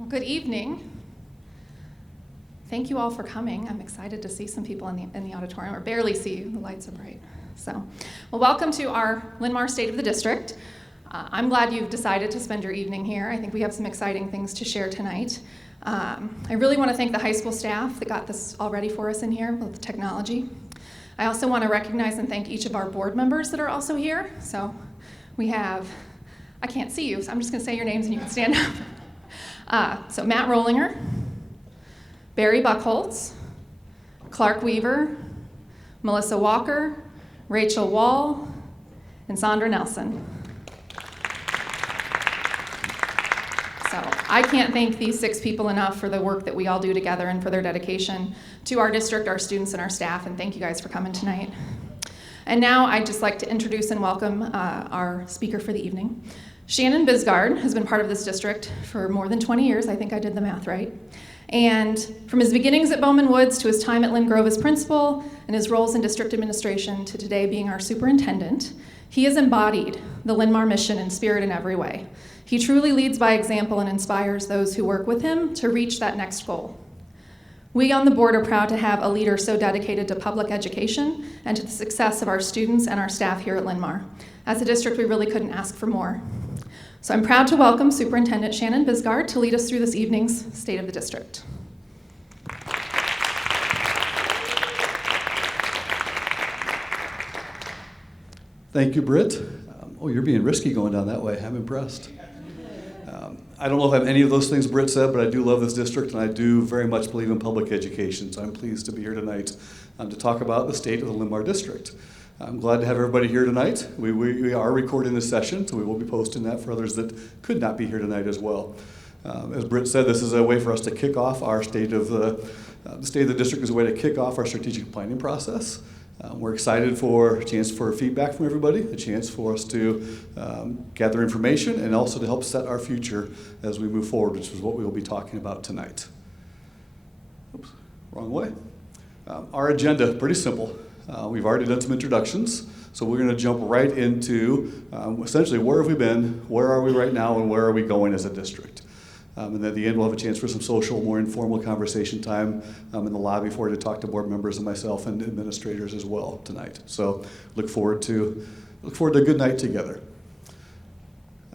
Well, good evening. Thank you all for coming. I'm excited to see some people in the auditorium, or barely see you. The lights are bright. So, well, welcome to our Linn-Mar State of the District. I'm glad you've decided to spend your evening here. I think we have some exciting things to share tonight. I really want to thank the high school staff that got this all ready for us in here with the technology. I also want to recognize and thank each of our board members that are also here. So we have, I can't see you, so I'm just going to say your names and you can stand up. So Matt Rollinger, Barry Buckholtz, Clark Weaver, Melissa Walker, Rachel Wall, and Sandra Nelson. So I can't thank these 6 people enough for the work that we all do together and for their dedication to our district, our students, and our staff, and thank you guys for coming tonight. And now I'd just like to introduce and welcome our speaker for the evening. Shannon Bisgard has been part of this district for more than 20 years. I think I did the math right. And from his beginnings at Bowman Woods to his time at Lynn Grove as principal and his roles in district administration to today being our superintendent, he has embodied the Linn-Mar mission and spirit in every way. He truly leads by example and inspires those who work with him to reach that next goal. We on the board are proud to have a leader so dedicated to public education and to the success of our students and our staff here at Linn-Mar. As a district, we really couldn't ask for more. So I'm proud to welcome Superintendent Shannon Bisgard to lead us through this evening's State of the District. Thank you, Britt. You're being risky going down that way. I'm impressed. I don't know if I have any of those things Britt said, but I do love this district, and I do very much believe in public education. So I'm pleased to be here tonight to talk about the state of the Linn-Mar district. I'm glad to have everybody here tonight. We are recording this session, so we will be posting that for others that could not be here tonight as well. As Britt said, this is a way for us to kick off our state of the state of the district is a way to kick off our strategic planning process. We're excited for a chance for feedback from everybody, a chance for us to gather information, and also to help set our future as we move forward, which is what we will be talking about tonight. Oops, wrong way. Our agenda, pretty simple. We've already done some introductions, so we're going to jump right into essentially where have we been, where are we right now, and where are we going as a district. And then at the end, we'll have a chance for some social, more informal conversation time in the lobby for you to talk to board members and myself and administrators as well tonight. So look forward to a good night together.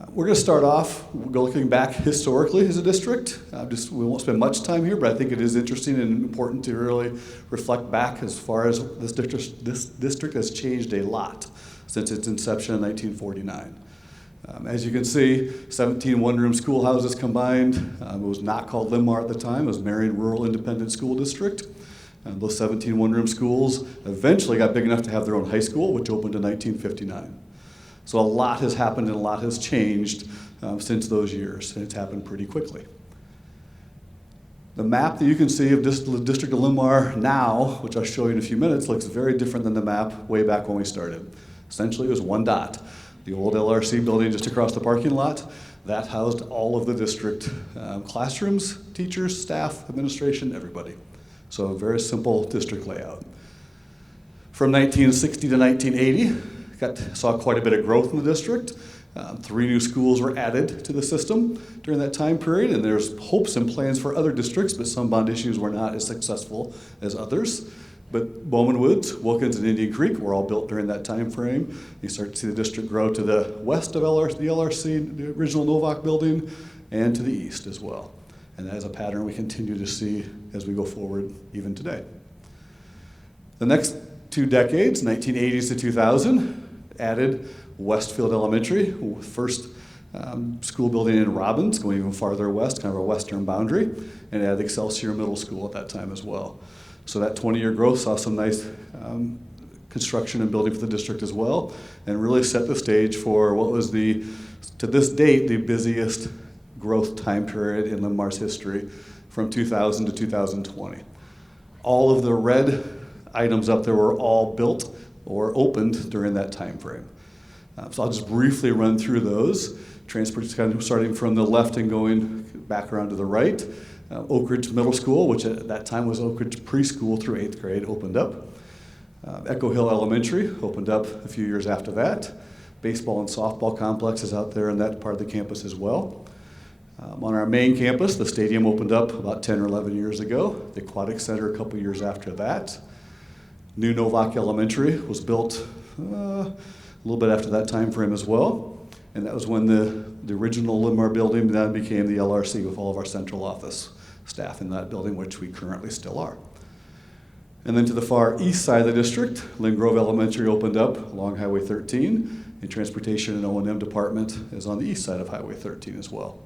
We're going to start off looking back historically as a district. We won't spend much time here, but I think it is interesting and important to really reflect back as far as this district has changed a lot since its inception in 1949. As you can see, 17 one-room schoolhouses combined. It was not called Linn-Mar at the time. It was Marion Rural Independent School District. Those 17 one-room schools eventually got big enough to have their own high school, which opened in 1959. So a lot has happened and a lot has changed since those years, and it's happened pretty quickly. The map that you can see of the District of Linn-Mar now, which I'll show you in a few minutes, looks very different than the map way back when we started. Essentially, it was one dot. The old LRC building just across the parking lot, that housed all of the district classrooms, teachers, staff, administration, everybody. So a very simple district layout. From 1960 to 1980, saw quite a bit of growth in the district. 3 new schools were added to the system during that time period, and there's hopes and plans for other districts, but some bond issues were not as successful as others. But Bowman Woods, Wilkins, and Indian Creek were all built during that time frame. You start to see the district grow to the west of the LRC, the original Novak building, and to the east as well. And that is a pattern we continue to see as we go forward even today. The next 2 decades, 1980s to 2000, added Westfield Elementary, first school building in Robbins, going even farther west, kind of a western boundary, and added Excelsior Middle School at that time as well. So that 20-year growth saw some nice construction and building for the district as well, and really set the stage for what was to this date, the busiest growth time period in Linn-Mar's history from 2000 to 2020. All of the red items up there were all built or opened during that time frame. So I'll just briefly run through those. Transport kind of starting from the left and going back around to the right. Oak Ridge Middle School, which at that time was Oak Ridge Preschool through 8th grade, opened up. Echo Hill Elementary opened up a few years after that. Baseball and softball complexes out there in that part of the campus as well. On our main campus, the stadium opened up about 10 or 11 years ago. The Aquatic Center a couple years after that. New Novak Elementary was built a little bit after that time frame as well. And that was when the original Linn-Mar building then became the LRC with all of our central office staff in that building, which we currently still are. And then to the far east side of the district, Lynn Grove Elementary opened up along Highway 13, and Transportation and O&M Department is on the east side of Highway 13 as well.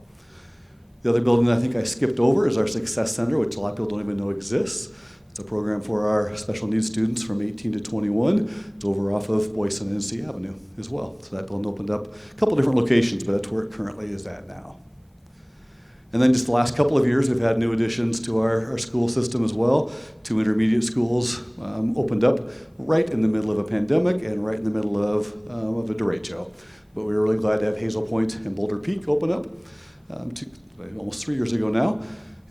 The other building I think I skipped over is our Success Center, which a lot of people don't even know exists. It's a program for our special needs students from 18 to 21. It's over off of Boyce and NC Avenue as well. So that building opened up a couple different locations, but that's where it currently is at now. And then just the last couple of years, we've had new additions to our school system as well. 2 intermediate schools opened up right in the middle of a pandemic and right in the middle of a derecho. But we were really glad to have Hazel Point and Boulder Peak open up almost 3 years ago now.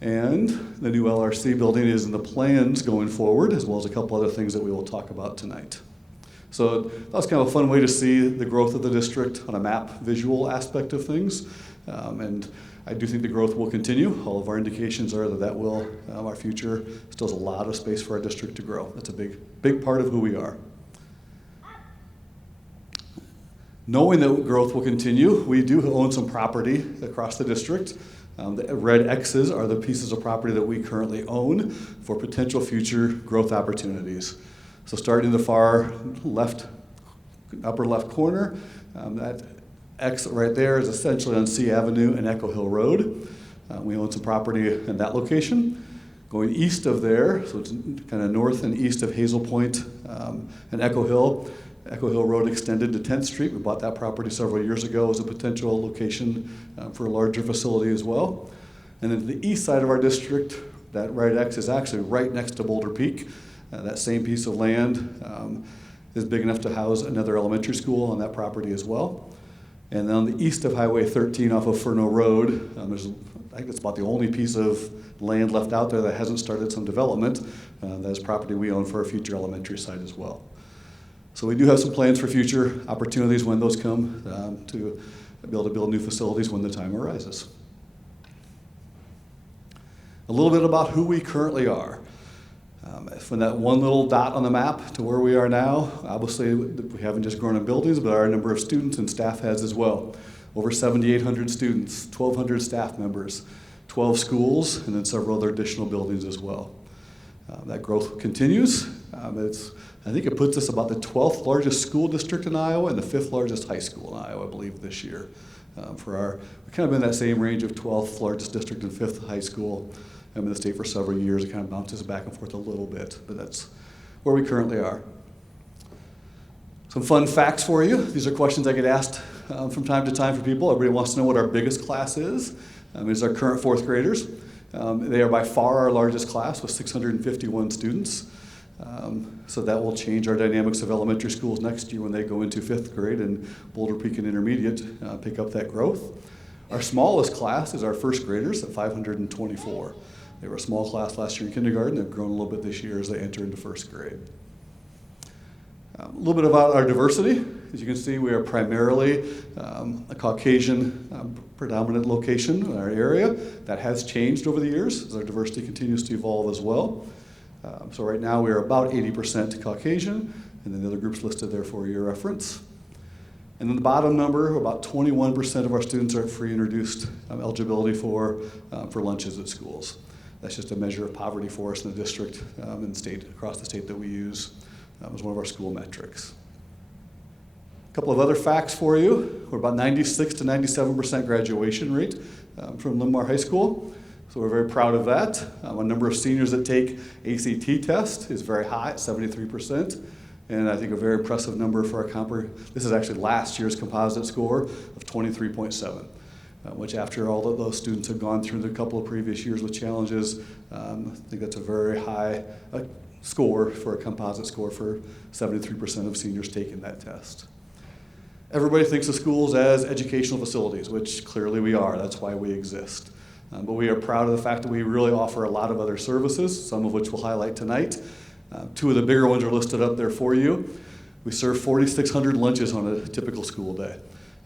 And the new LRC building is in the plans going forward, as well as a couple other things that we will talk about tonight. So that was kind of a fun way to see the growth of the district on a map visual aspect of things. And I do think the growth will continue. All of our indications are that will, our future still has a lot of space for our district to grow. That's a big part of who we are. Knowing that growth will continue, we do own some property across the district. The red X's are the pieces of property that we currently own for potential future growth opportunities. So starting in the far left, upper left corner, that X right there is essentially on C Avenue and Echo Hill Road. We own some property in that location. Going east of there, so it's kind of north and east of Hazel Point and Echo Hill Road extended to 10th Street. We bought that property several years ago as a potential location for a larger facility as well. And then to the east side of our district, that right X is actually right next to Boulder Peak. That same piece of land is big enough to house another elementary school on that property as well. And then on the east of Highway 13 off of Furno Road, I think it's about the only piece of land left out there that hasn't started some development. That is property we own for a future elementary site as well. So we do have some plans for future opportunities when those come to be able to build new facilities when the time arises. A little bit about who we currently are. From that one little dot on the map to where we are now, obviously we haven't just grown in buildings, but our number of students and staff has as well. Over 7,800 students, 1,200 staff members, 12 schools, and then several other additional buildings as well. That growth continues. I think it puts us about the 12th largest school district in Iowa and the 5th largest high school in Iowa, I believe, this year. We've kind of been in that same range of 12th largest district and 5th high school. I'm in the state for several years. It kind of bounces back and forth a little bit, but that's where we currently are. Some fun facts for you. These are questions I get asked from time to time for people. Everybody wants to know what our biggest class is. It's our current 4th graders. They are by far our largest class with 651 students. So that will change our dynamics of elementary schools next year when they go into 5th grade and Boulder Peak and Intermediate pick up that growth. Our smallest class is our 1st graders at 524. They were a small class last year in kindergarten. They've grown a little bit this year as they enter into 1st grade. A little bit about our diversity. As you can see, we are primarily a Caucasian predominant location in our area. That has changed over the years as our diversity continues to evolve as well. So right now we are about 80% Caucasian, and then the other groups listed there for your reference. And then the bottom number, about 21% of our students are free and reduced eligibility for lunches at schools. That's just a measure of poverty for us in the district and the state, across the state that we use as one of our school metrics. A couple of other facts for you. We're about 96 to 97% graduation rate from Linn-Mar High School. So we're very proud of that. A number of seniors that take ACT test is very high at 73%. And I think a very impressive number for our this is actually last year's composite score of 23.7, which after all of those students have gone through the couple of previous years with challenges, I think that's a very high score for a composite score for 73% of seniors taking that test. Everybody thinks of schools as educational facilities, which clearly we are. That's why we exist. But we are proud of the fact that we really offer a lot of other services, some of which we'll highlight tonight. 2 of the bigger ones are listed up there for you. We serve 4,600 lunches on a typical school day.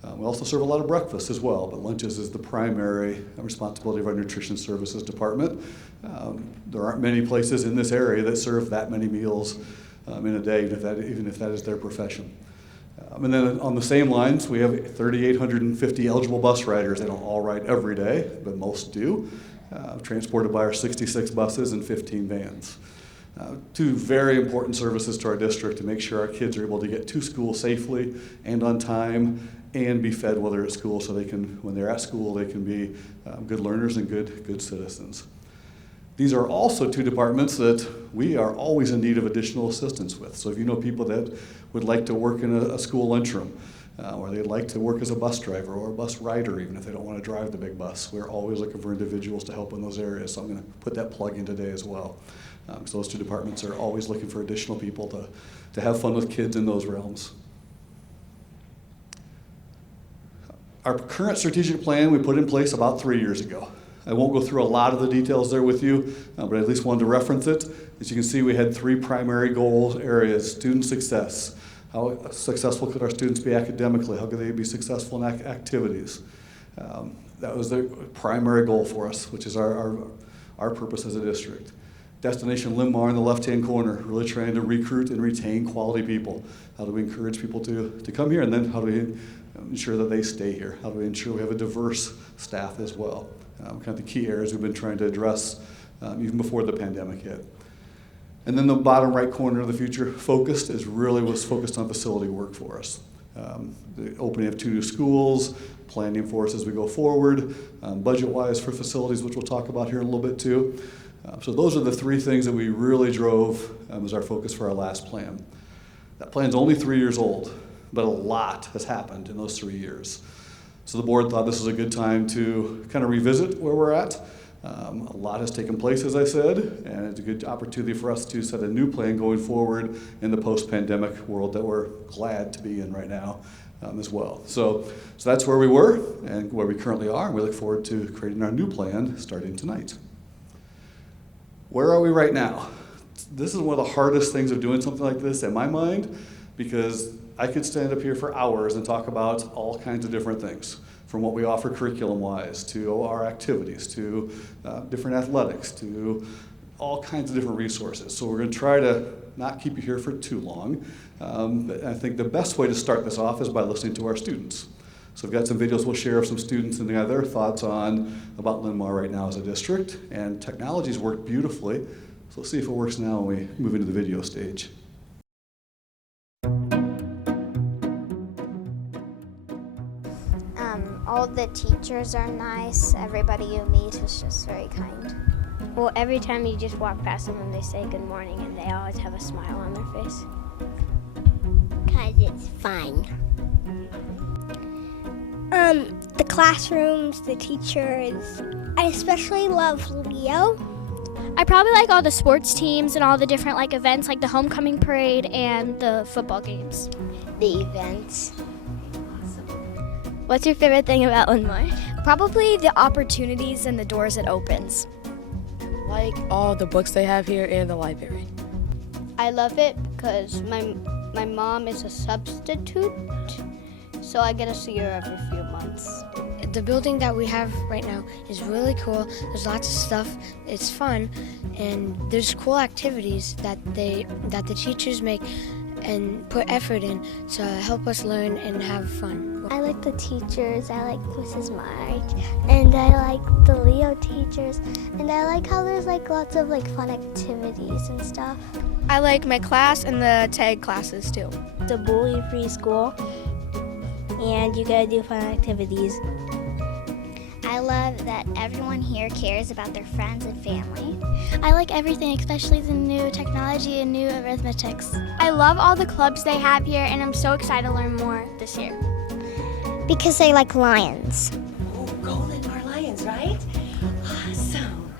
We also serve a lot of breakfast as well, but lunches is the primary responsibility of our nutrition services department. There aren't many places in this area that serve that many meals in a day, even if that is their profession. And then on the same lines, we have 3,850 eligible bus riders. They don't all ride every day, but most do, transported by our 66 buses and 15 vans. Two very important services to our district to make sure our kids are able to get to school safely and on time and be fed while they're at school, so they can, when they're at school, they can be good learners and good citizens. These are also two departments that we are always in need of additional assistance with. So if you know people that would like to work in a school lunchroom, or they'd like to work as a bus driver or a bus rider, even if they don't want to drive the big bus, we're always looking for individuals to help in those areas. So I'm going to put that plug in today as well. So those two departments are always looking for additional people to have fun with kids in those realms. Our current strategic plan we put in place about 3 years ago. I won't go through a lot of the details there with you, but I at least wanted to reference it. As you can see, we had 3 primary goal areas: student success. How successful could our students be academically? How could they be successful in activities? That was the primary goal for us, which is our purpose as a district. Destination Linn-Mar in the left-hand corner, really trying to recruit and retain quality people. How do we encourage people to come here, and then how do we ensure that they stay here? How do we ensure we have a diverse staff as well? Kind of the key areas we've been trying to address even before the pandemic hit. And then the bottom right corner of the future focused was focused on facility work for us. The opening of 2 new schools, planning for us as we go forward, budget-wise for facilities, which we'll talk about here in a little bit too. So those are the 3 things that we really drove as our focus for our last plan. That plan's only 3 years old, but a lot has happened in those 3 years. So the board thought this was a good time to kind of revisit where we're at. A lot has taken place, as I said, and it's a good opportunity for us to set a new plan going forward in the post-pandemic world that we're glad to be in right now as well. So that's where we were and where we currently are, and we look forward to creating our new plan starting tonight. Where are we right now? This is one of the hardest things of doing something like this in my mind, because I could stand up here for hours and talk about all kinds of different things, from what we offer curriculum-wise, to our activities, to different athletics, to all kinds of different resources. So we're going to try to not keep you here for too long. But I think the best way to start this off is by listening to our students. So we've got some videos we'll share of some students and their thoughts about Linn-Mar right now as a district. And technology's worked beautifully. So let's see if it works now when we move into the video stage. All the teachers are nice. Everybody you meet is just very kind. Well, every time you just walk past them and they say good morning, and they always have a smile on their face. 'Cause it's fun. The classrooms, the teachers. I especially love Leo. I probably like all the sports teams and all the different events, like the homecoming parade and the football games. The events. What's your favorite thing about Linn-Mar? Probably the opportunities and the doors it opens. Like all the books they have here in the library. I love it because my mom is a substitute, so I get to see her every few months. The building that we have right now is really cool. There's lots of stuff. It's fun, and there's cool activities that the teachers make and put effort in to help us learn and have fun. I like the teachers. I like Mrs. March, and I like the Leo teachers, and I like how there's lots of fun activities and stuff. I like my class and the tag classes too. It's a bully-free school, and you gotta do fun activities. I love that everyone here cares about their friends and family. I like everything, especially the new technology and new arithmetics. I love all the clubs they have here, and I'm so excited to learn more this year. Because they like lions. Oh, go Linn-Mar Lions, right? Awesome.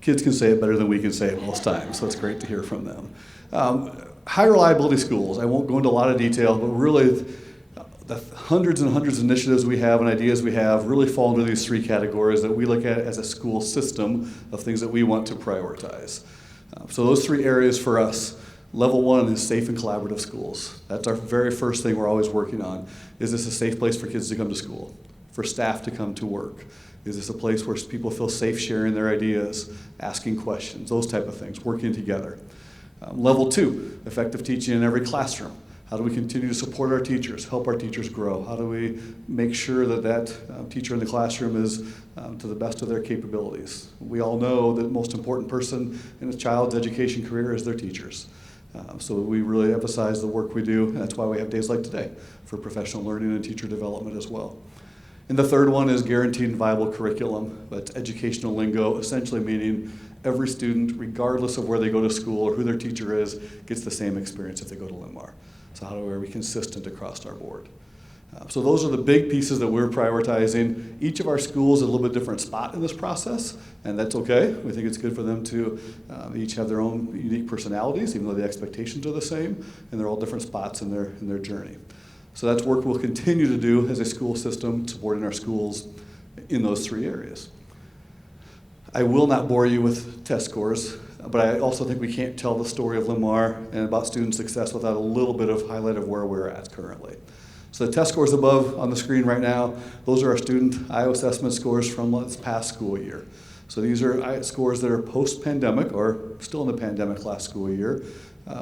Kids can say it better than we can say it most times, so it's great to hear from them. High reliability schools, I won't go into a lot of detail, but really the hundreds and hundreds of initiatives we have and ideas we have really fall into these 3 categories that we look at as a school system of things that we want to prioritize. So those 3 areas for us, Level 1 is safe and collaborative schools. That's our very first thing we're always working on. Is this a safe place for kids to come to school, for staff to come to work? Is this a place where people feel safe sharing their ideas, asking questions, those type of things, working together? Level 2, effective teaching in every classroom. How do we continue to support our teachers, help our teachers grow? How do we make sure that that teacher in the classroom is to the best of their capabilities? We all know that the most important person in a child's education career is their teachers. So we really emphasize the work we do, and that's why we have days like today for professional learning and teacher development as well. And the third one is guaranteed and viable curriculum. That's educational lingo, essentially meaning every student, regardless of where they go to school or who their teacher is, gets the same experience if they go to Linn-Mar. So how are we consistent across our board? So those are the big pieces that we're prioritizing. Each of our schools is a little bit different spot in this process, and that's okay. We think it's good for them to each have their own unique personalities, even though the expectations are the same, and they're all different spots in their journey. So that's work we'll continue to do as a school system, supporting our schools in those three areas. I will not bore you with test scores, but I also think we can't tell the story of Linn-Mar and about student success without a little bit of highlight of where we're at currently. So the test scores above on the screen right now, those are our student IO assessment scores from this past school year. So these are scores that are post-pandemic or still in the pandemic last school year,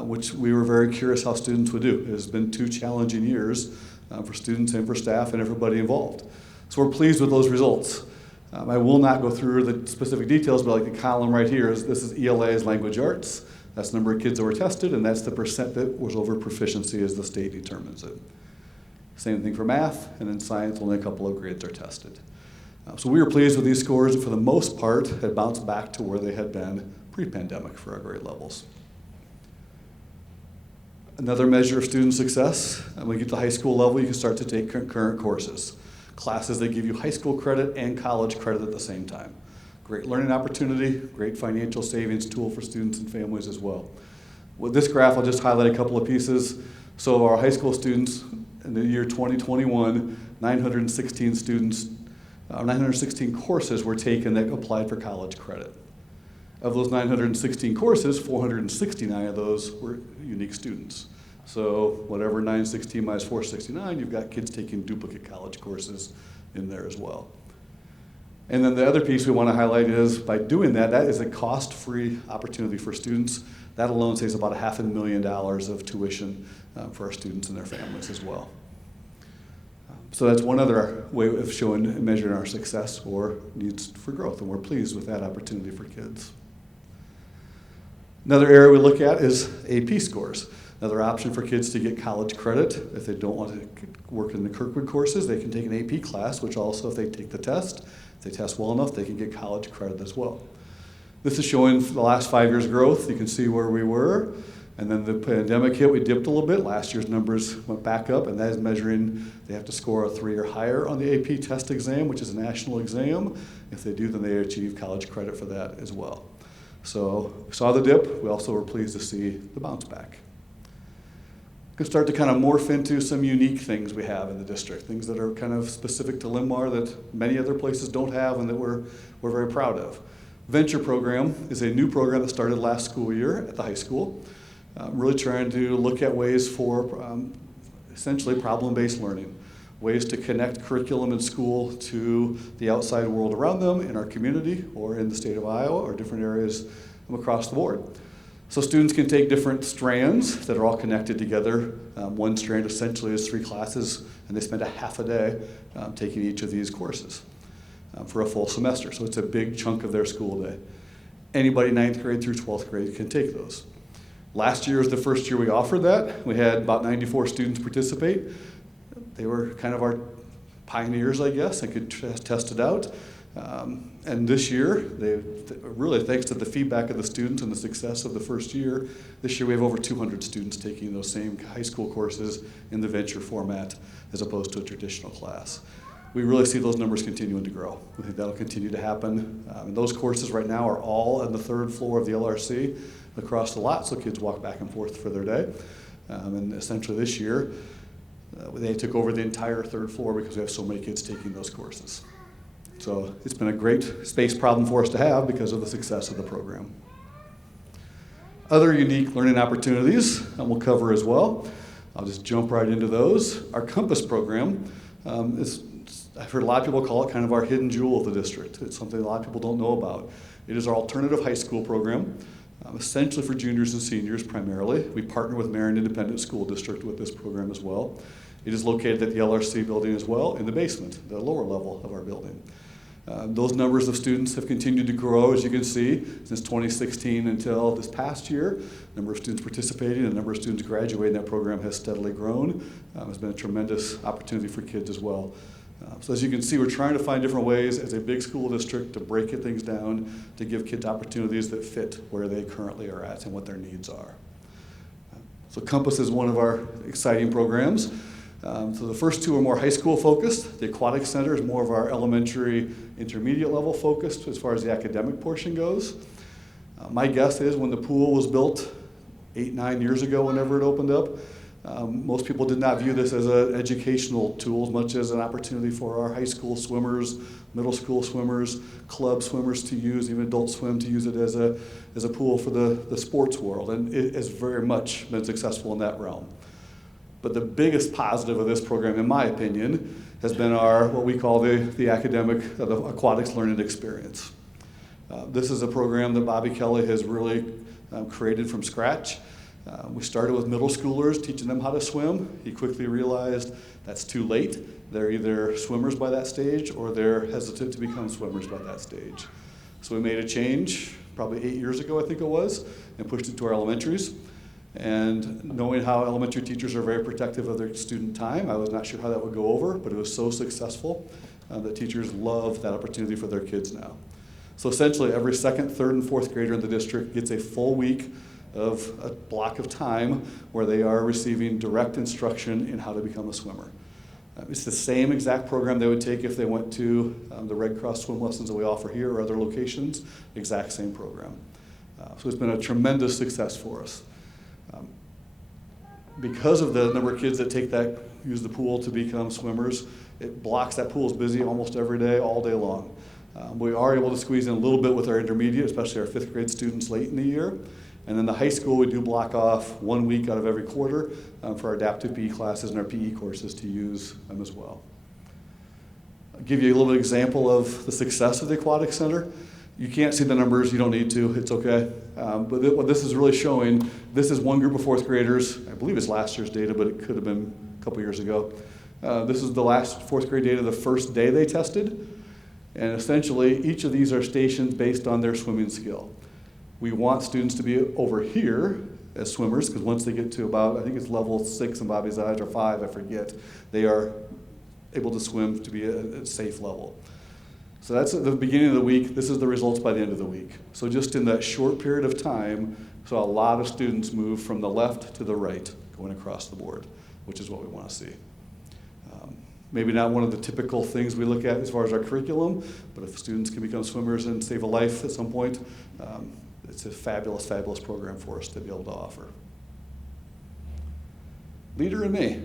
which we were very curious how students would do. It has been 2 challenging years for students and for staff and everybody involved. So we're pleased with those results. I will not go through the specific details, but like the column right here, this is ELA's language arts. That's the number of kids that were tested, and that's the percent that was over proficiency as the state determines it. Same thing for math, and in science, only a couple of grades are tested. So we were pleased with these scores, and for the most part, had bounced back to where they had been pre-pandemic for our grade levels. Another measure of student success, when you get to the high school level, you can start to take concurrent courses. Classes that give you high school credit and college credit at the same time. Great learning opportunity, great financial savings tool for students and families as well. With this graph, I'll just highlight a couple of pieces. So our high school students in the year 2021, 916 courses were taken that applied for college credit. Of those 916 courses, 469 of those were unique students. So whatever 916 minus 469, you've got kids taking duplicate college courses in there as well. And then the other piece we want to highlight is by doing that, that is a cost-free opportunity for students. That alone saves about $500,000 of tuition for our students and their families as well. So that's one other way of showing and measuring our success or needs for growth, and we're pleased with that opportunity for kids. Another area we look at is AP scores. Another option for kids to get college credit. If they don't want to work in the Kirkwood courses, they can take an AP class, which also, if they take the test, if they test well enough, they can get college credit as well. This is showing the last 5 years' growth. You can see where we were. And then the pandemic hit, we dipped a little bit. Last year's numbers went back up, and that is measuring, they have to score a 3 or higher on the AP test exam, which is a national exam. If they do, then they achieve college credit for that as well. So we saw the dip. We also were pleased to see the bounce back. Can start to kind of morph into some unique things we have in the district, things that are kind of specific to Linn-Mar that many other places don't have and that we're very proud of. Venture program is a new program that started last school year at the high school. Really trying to look at ways for essentially problem-based learning, ways to connect curriculum in school to the outside world around them, in our community, or in the state of Iowa, or different areas across the board. So students can take different strands that are all connected together. One strand essentially is 3 classes, and they spend a half a day taking each of these courses for a full semester. So it's a big chunk of their school day. Anybody 9th grade through 12th grade can take those. Last year was the first year we offered that. We had about 94 students participate. They were kind of our pioneers, I guess, and could test it out. And this year, really thanks to the feedback of the students and the success of the first year, this year we have over 200 students taking those same high school courses in the venture format as opposed to a traditional class. We really see those numbers continuing to grow. We think that'll continue to happen. And those courses right now are all on the 3rd floor of the LRC across the lot, so kids walk back and forth for their day. And essentially this year, they took over the entire 3rd floor because we have so many kids taking those courses. So it's been a great space problem for us to have because of the success of the program. Other unique learning opportunities we'll cover as well. I'll just jump right into those. Our Compass program I've heard a lot of people call it kind of our hidden jewel of the district. It's something a lot of people don't know about. It is our alternative high school program, essentially for juniors and seniors primarily. We partner with Marion Independent School District with this program as well. It is located at the LRC building as well, in the basement, the lower level of our building. Those numbers of students have continued to grow, as you can see, since 2016 until this past year. The number of students participating and the number of students graduating that program has steadily grown. It's been a tremendous opportunity for kids as well. So as you can see, we're trying to find different ways as a big school district to break things down, to give kids opportunities that fit where they currently are at and what their needs are. So Compass is one of our exciting programs. So the first two are more high school focused. The Aquatic Center is more of our elementary, intermediate level focused as far as the academic portion goes. My guess is when the pool was built 8-9 years ago, whenever it opened up, most people did not view this as an educational tool as much as an opportunity for our high school swimmers, middle school swimmers, club swimmers to use, even adult swim to use it as a pool for the sports world. And it has very much been successful in that realm. But the biggest positive of this program, in my opinion, has been our, what we call the academic, the aquatics learning experience. This is a program that Bobby Kelly has really created from scratch. We started with middle schoolers, teaching them how to swim. He quickly realized that's too late. They're either swimmers by that stage or they're hesitant to become swimmers by that stage. So we made a change probably 8 years ago, I think it was, and pushed it to our elementaries. And knowing how elementary teachers are very protective of their student time, I was not sure how that would go over, but it was so successful that teachers love that opportunity for their kids now. So essentially every second, third, and fourth grader in the district gets a full week of a block of time where they are receiving direct instruction in how to become a swimmer. It's the same exact program they would take if they went to the Red Cross swim lessons that we offer here or other locations, exact same program. So it's been a tremendous success for us. Because of the number of kids that use the pool to become swimmers, it blocks that pool is busy almost every day, all day long. We are able to squeeze in a little bit with our intermediate, especially our 5th grade students late in the year. And then the high school, we do block off 1 week out of every quarter for our adaptive PE classes and our PE courses to use them as well. I'll give you a little bit of example of the success of the Aquatic Center. You can't see the numbers, you don't need to, it's okay. But what this is really showing, this is one group of 4th graders. I believe it's last year's data, but it could have been a couple years ago. This is the last 4th grade data, the first day they tested. And essentially, each of these are stationed based on their swimming skill. We want students to be over here as swimmers, because once they get to about, I think it's level 6 in Bobby's eyes, or 5, I forget, they are able to swim to be a safe level. So that's at the beginning of the week. This is the results by the end of the week. So just in that short period of time, saw a lot of students move from the left to the right, going across the board, which is what we want to see. Maybe not one of the typical things we look at as far as our curriculum, but if students can become swimmers and save a life at some point, it's a fabulous, fabulous program for us to be able to offer. Leader in Me.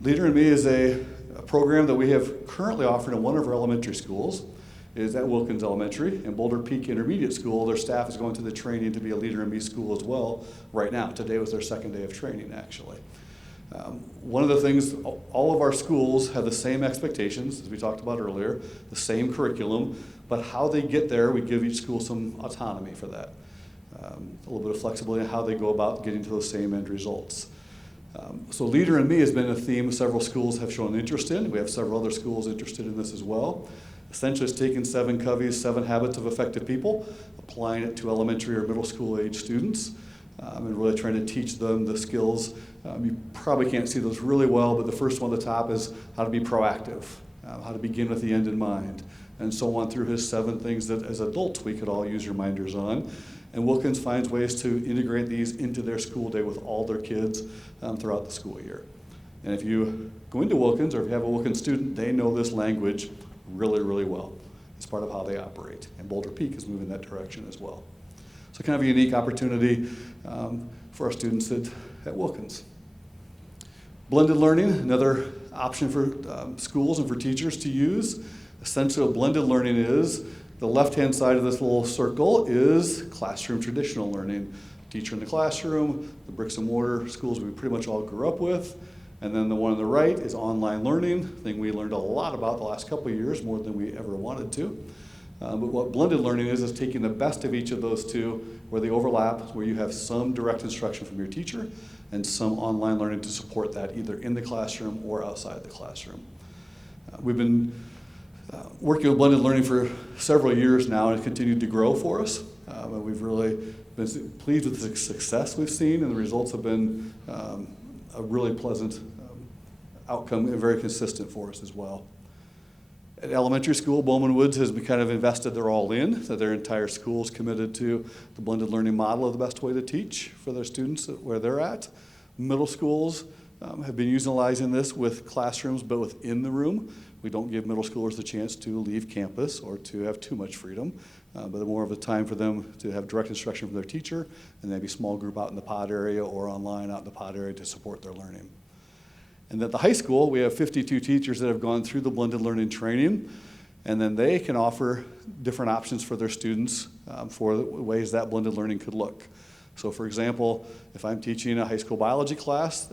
Leader in Me is a program that we have currently offered in one of our elementary schools. It is at Wilkins Elementary. And Boulder Peak Intermediate School, their staff is going to the training to be a Leader in Me school as well right now. Today was their second day of training, actually. One of the things, all of our schools have the same expectations, as we talked about earlier, the same curriculum, but how they get there, we give each school some autonomy for that. A little bit of flexibility in how they go about getting to those same end results. So Leader in Me has been a theme several schools have shown interest in. We have several other schools interested in this as well. Essentially, it's taking 7 Covey's 7 Habits of Effective People, applying it to elementary or middle school age students, and really trying to teach them the skills. You probably can't see those really well, but the first one at the top is how to be proactive, how to begin with the end in mind, and so on through his 7 things that as adults we could all use reminders on. And Wilkins finds ways to integrate these into their school day with all their kids throughout the school year. And if you go into Wilkins, or if you have a Wilkins student, they know this language really, really well. It's part of how they operate. And Boulder Peak is moving that direction as well. So kind of a unique opportunity for our students at Wilkins. Blended learning, another option for schools and for teachers to use. Essentially what blended learning is, The left-hand side of this little circle is classroom traditional learning. Teacher in the classroom, the bricks and mortar schools we pretty much all grew up with. And then the one on the right is online learning, thing we learned a lot about the last couple of years, more than we ever wanted to. But what blended learning is taking the best of each of those two, where they overlap, where you have some direct instruction from your teacher and some online learning to support that, either in the classroom or outside the classroom. We've been working with blended learning for several years now, and it's continued to grow for us. And we've really been pleased with the success we've seen, and the results have been a really pleasant outcome and very consistent for us as well. At elementary school, Bowman Woods has been kind of invested their all in, that their entire school is committed to the blended learning model of the best way to teach for their students where they're at. Middle schools have been utilizing this with classrooms, but within the room. We don't give middle schoolers the chance to leave campus or to have too much freedom, but more of a time for them to have direct instruction from their teacher, and maybe small group out in the pod area or online out in the pod area to support their learning. And at the high school, we have 52 teachers that have gone through the blended learning training, and then they can offer different options for their students for the ways that blended learning could look. So for example, if I'm teaching a high school biology class,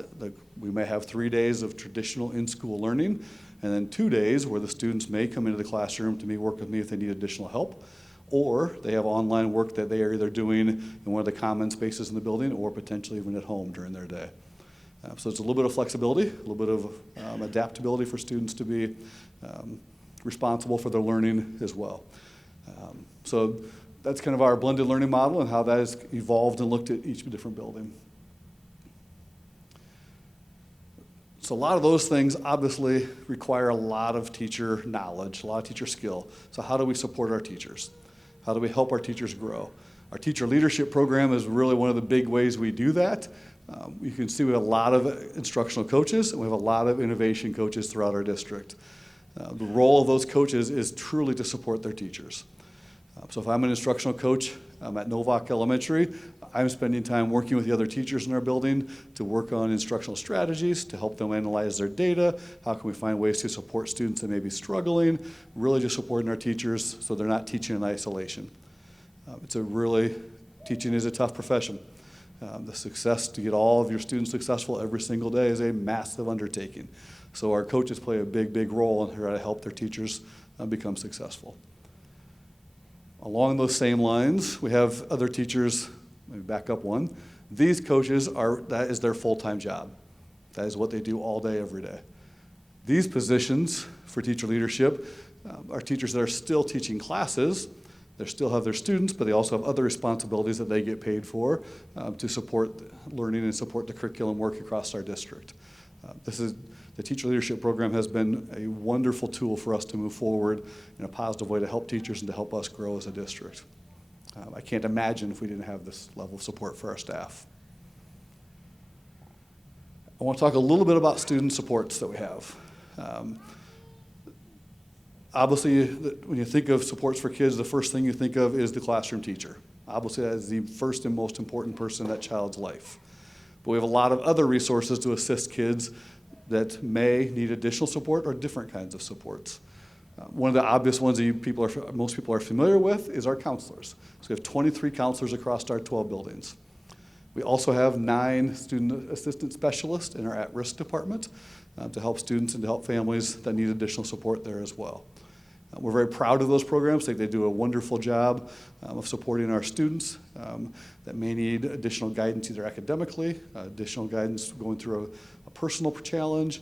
we may have 3 days of traditional in-school learning, and then 2 days where the students may come into the classroom to work with me if they need additional help, or they have online work that they are either doing in one of the common spaces in the building or potentially even at home during their day. So it's a little bit of flexibility, a little bit of adaptability for students to be responsible for their learning as well. So that's kind of our blended learning model and how that has evolved and looked at each different building. So a lot of those things obviously require a lot of teacher knowledge, a lot of teacher skill. So how do we support our teachers? How do we help our teachers grow? Our teacher leadership program is really one of the big ways we do that. You can see we have a lot of instructional coaches, and we have a lot of innovation coaches throughout our district. The role of those coaches is truly to support their teachers. So if I'm an instructional coach at Novak Elementary, I'm spending time working with the other teachers in our building to work on instructional strategies, to help them analyze their data. How can we find ways to support students that may be struggling? Really just supporting our teachers so they're not teaching in isolation. Teaching is a tough profession. The success to get all of your students successful every single day is a massive undertaking. So our coaches play a big, big role in how to help their teachers become successful. Along those same lines, we have other teachers, maybe back up one. These coaches that is their full-time job. That is what they do all day, every day. These positions for teacher leadership are teachers that are still teaching classes. They still have their students, but they also have other responsibilities that they get paid for to support learning and support the curriculum work across our district. The teacher leadership program has been a wonderful tool for us to move forward in a positive way to help teachers and to help us grow as a district. I can't imagine if we didn't have this level of support for our staff. I want to talk a little bit about student supports that we have. Obviously, when you think of supports for kids, the first thing you think of is the classroom teacher. Obviously, that is the first and most important person in that child's life. But we have a lot of other resources to assist kids that may need additional support or different kinds of supports. One of the obvious ones that most people are familiar with is our counselors. So we have 23 counselors across our 12 buildings. We also have 9 student assistant specialists in our at-risk department to help students and to help families that need additional support there as well. We're very proud of those programs. I think they do a wonderful job of supporting our students that may need additional guidance either academically, additional guidance going through a personal challenge,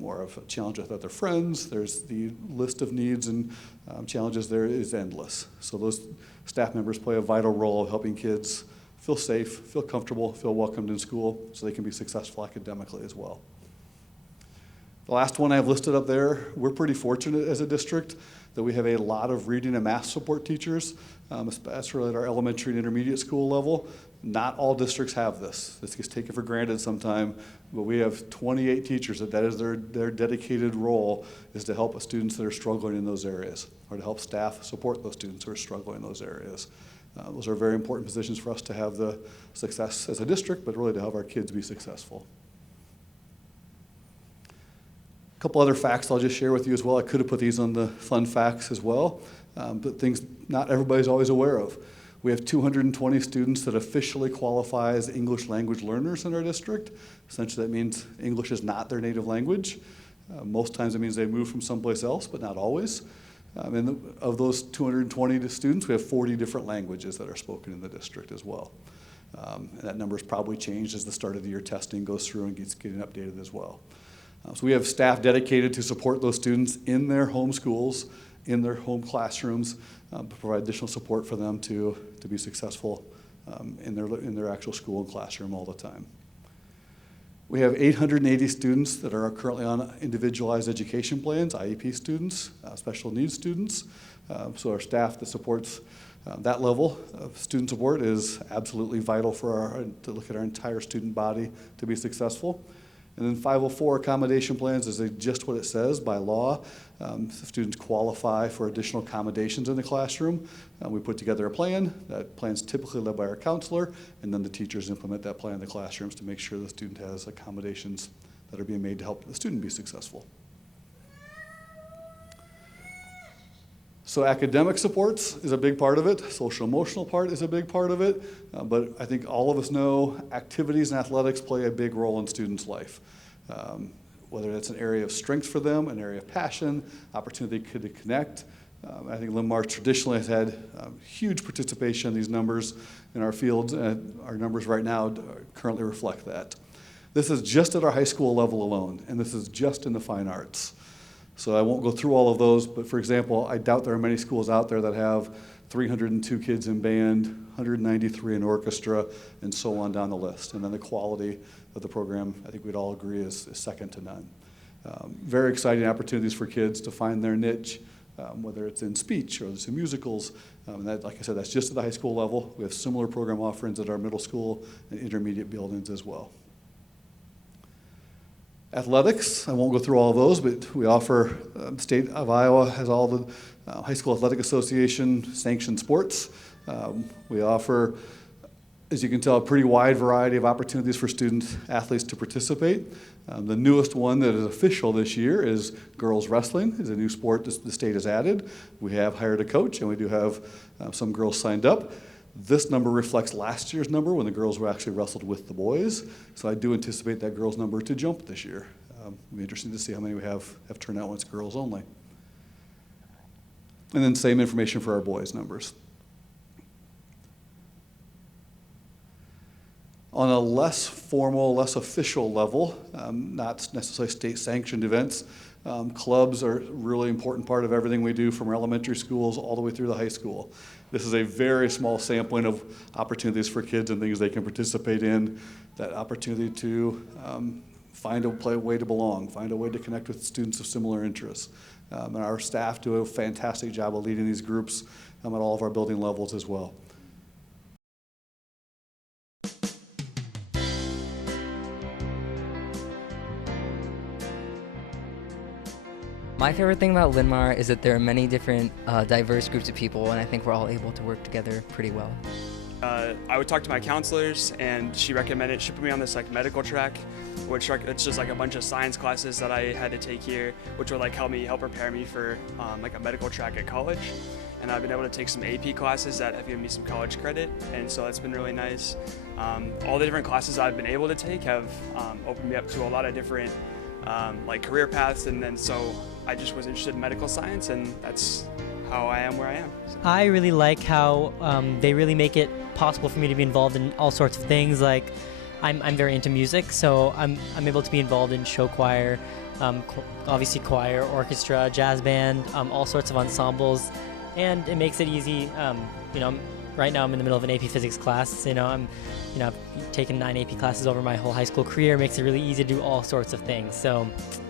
or a challenge with other friends. There's the list of needs and challenges there is endless. So those staff members play a vital role of helping kids feel safe, feel comfortable, feel welcomed in school so they can be successful academically as well. The last one I've listed up there, we're pretty fortunate as a district that we have a lot of reading and math support teachers, especially at our elementary and intermediate school level. Not all districts have this. This gets taken for granted sometime, but we have 28 teachers that is their dedicated role is to help students that are struggling in those areas, or to help staff support those students who are struggling in those areas. Those are very important positions for us to have the success as a district, but really to help our kids be successful. A couple other facts I'll just share with you as well. I could have put these on the fun facts as well. but things not everybody's always aware of. We have 220 students that officially qualify as English language learners in our district. Essentially, that means English is not their native language. Most times it means they moved from someplace else, but not always. And of those 220 students, we have 40 different languages that are spoken in the district as well. And that number's probably changed as the start of the year testing goes through and gets getting updated as well. So we have staff dedicated to support those students in their home schools, in their home classrooms, to provide additional support for them to be successful in their actual school and classroom all the time. We have 880 students that are currently on individualized education plans, IEP students, special needs students. So our staff that supports that level of student support is absolutely vital for to look at our entire student body to be successful. And then 504 accommodation plans is just what it says by law. If students qualify for additional accommodations in the classroom, we put together a plan. That plan's typically led by our counselor, and then the teachers implement that plan in the classrooms to make sure the student has accommodations that are being made to help the student be successful. So academic supports is a big part of it. Social emotional part is a big part of it. But I think all of us know activities and athletics play a big role in students' life. Whether that's an area of strength for them, an area of passion, opportunity to connect. I think Linn-Mar traditionally has had huge participation in these numbers in our fields, and our numbers right now currently reflect that. This is just at our high school level alone, and this is just in the fine arts. So I won't go through all of those, but for example, I doubt there are many schools out there that have 302 kids in band, 193 in orchestra, and so on down the list. And then the quality of the program, I think we'd all agree, is second to none. Very exciting opportunities for kids to find their niche, whether it's in speech or it's in musicals. And that, like I said, that's just at the high school level. We have similar program offerings at our middle school and intermediate buildings as well. Athletics, I won't go through all of those, but we offer, State of Iowa has all the High School Athletic Association sanctioned sports. We offer, as you can tell, a pretty wide variety of opportunities for student athletes to participate. The newest one that is official this year is girls wrestling, is a new sport the state has added. We have hired a coach, and we do have some girls signed up. This number reflects last year's number when the girls were actually wrestled with the boys. So I do anticipate that girls' number to jump this year. It'll be interesting to see how many we have turned out when it's girls only. And then same information for our boys' numbers. On a less formal, less official level, not necessarily state-sanctioned events, clubs are a really important part of everything we do from our elementary schools all the way through the high school. This is a very small sampling of opportunities for kids and things they can participate in, that opportunity to find a way to belong, find a way to connect with students of similar interests. And our staff do a fantastic job of leading these groups at all of our building levels as well. My favorite thing about Linn-Mar is that there are many different diverse groups of people, and I think we're all able to work together pretty well. I would talk to my counselors, and she put me on this medical track, which it's just a bunch of science classes that I had to take here, which would help prepare me for a medical track at college. And I've been able to take some AP classes that have given me some college credit, and so that's been really nice. All the different classes I've been able to take have opened me up to a lot of different career paths, and then so I just was interested in medical science, and that's how I am where I am. So. I really like how they really make it possible for me to be involved in all sorts of things. Like I'm very into music, so I'm able to be involved in show choir, obviously choir, orchestra, jazz band, all sorts of ensembles, and it makes it easy. Right now I'm in the middle of an AP physics class. I've taken 9 AP classes over my whole high school career. It makes it really easy to do all sorts of things. So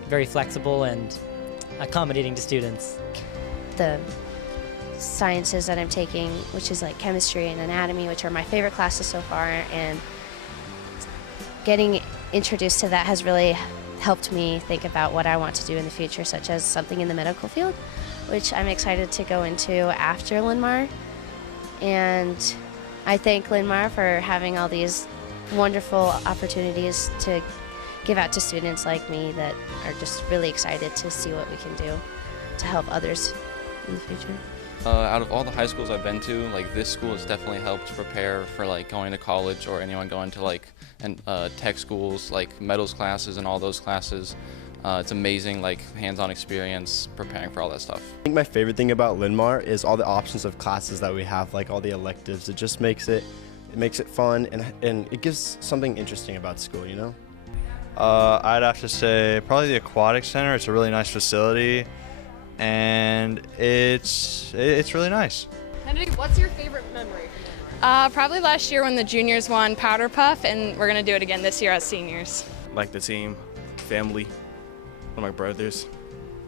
very flexible and accommodating to students. The sciences that I'm taking, which is chemistry and anatomy, which are my favorite classes so far, and getting introduced to that has really helped me think about what I want to do in the future, such as something in the medical field, which I'm excited to go into after Linn-Mar. And I thank Linn-Mar for having all these wonderful opportunities to give out to students like me that are just really excited to see what we can do to help others in the future. Out of all the high schools I've been to, like this school has definitely helped prepare for like going to college or anyone going to like tech schools, like metals classes and all those classes. It's amazing, like hands-on experience preparing for all that stuff. I think my favorite thing about Linn-Mar is all the options of classes that we have, like all the electives. It just makes it fun and it gives something interesting about school, you know? I'd have to say probably the aquatic center. It's a really nice facility, and it's really nice. Kennedy, what's your favorite memory from Linn-Mar? Probably last year when the juniors won Powder Puff, and we're gonna do it again this year as seniors. Like the team, family, one of my brothers.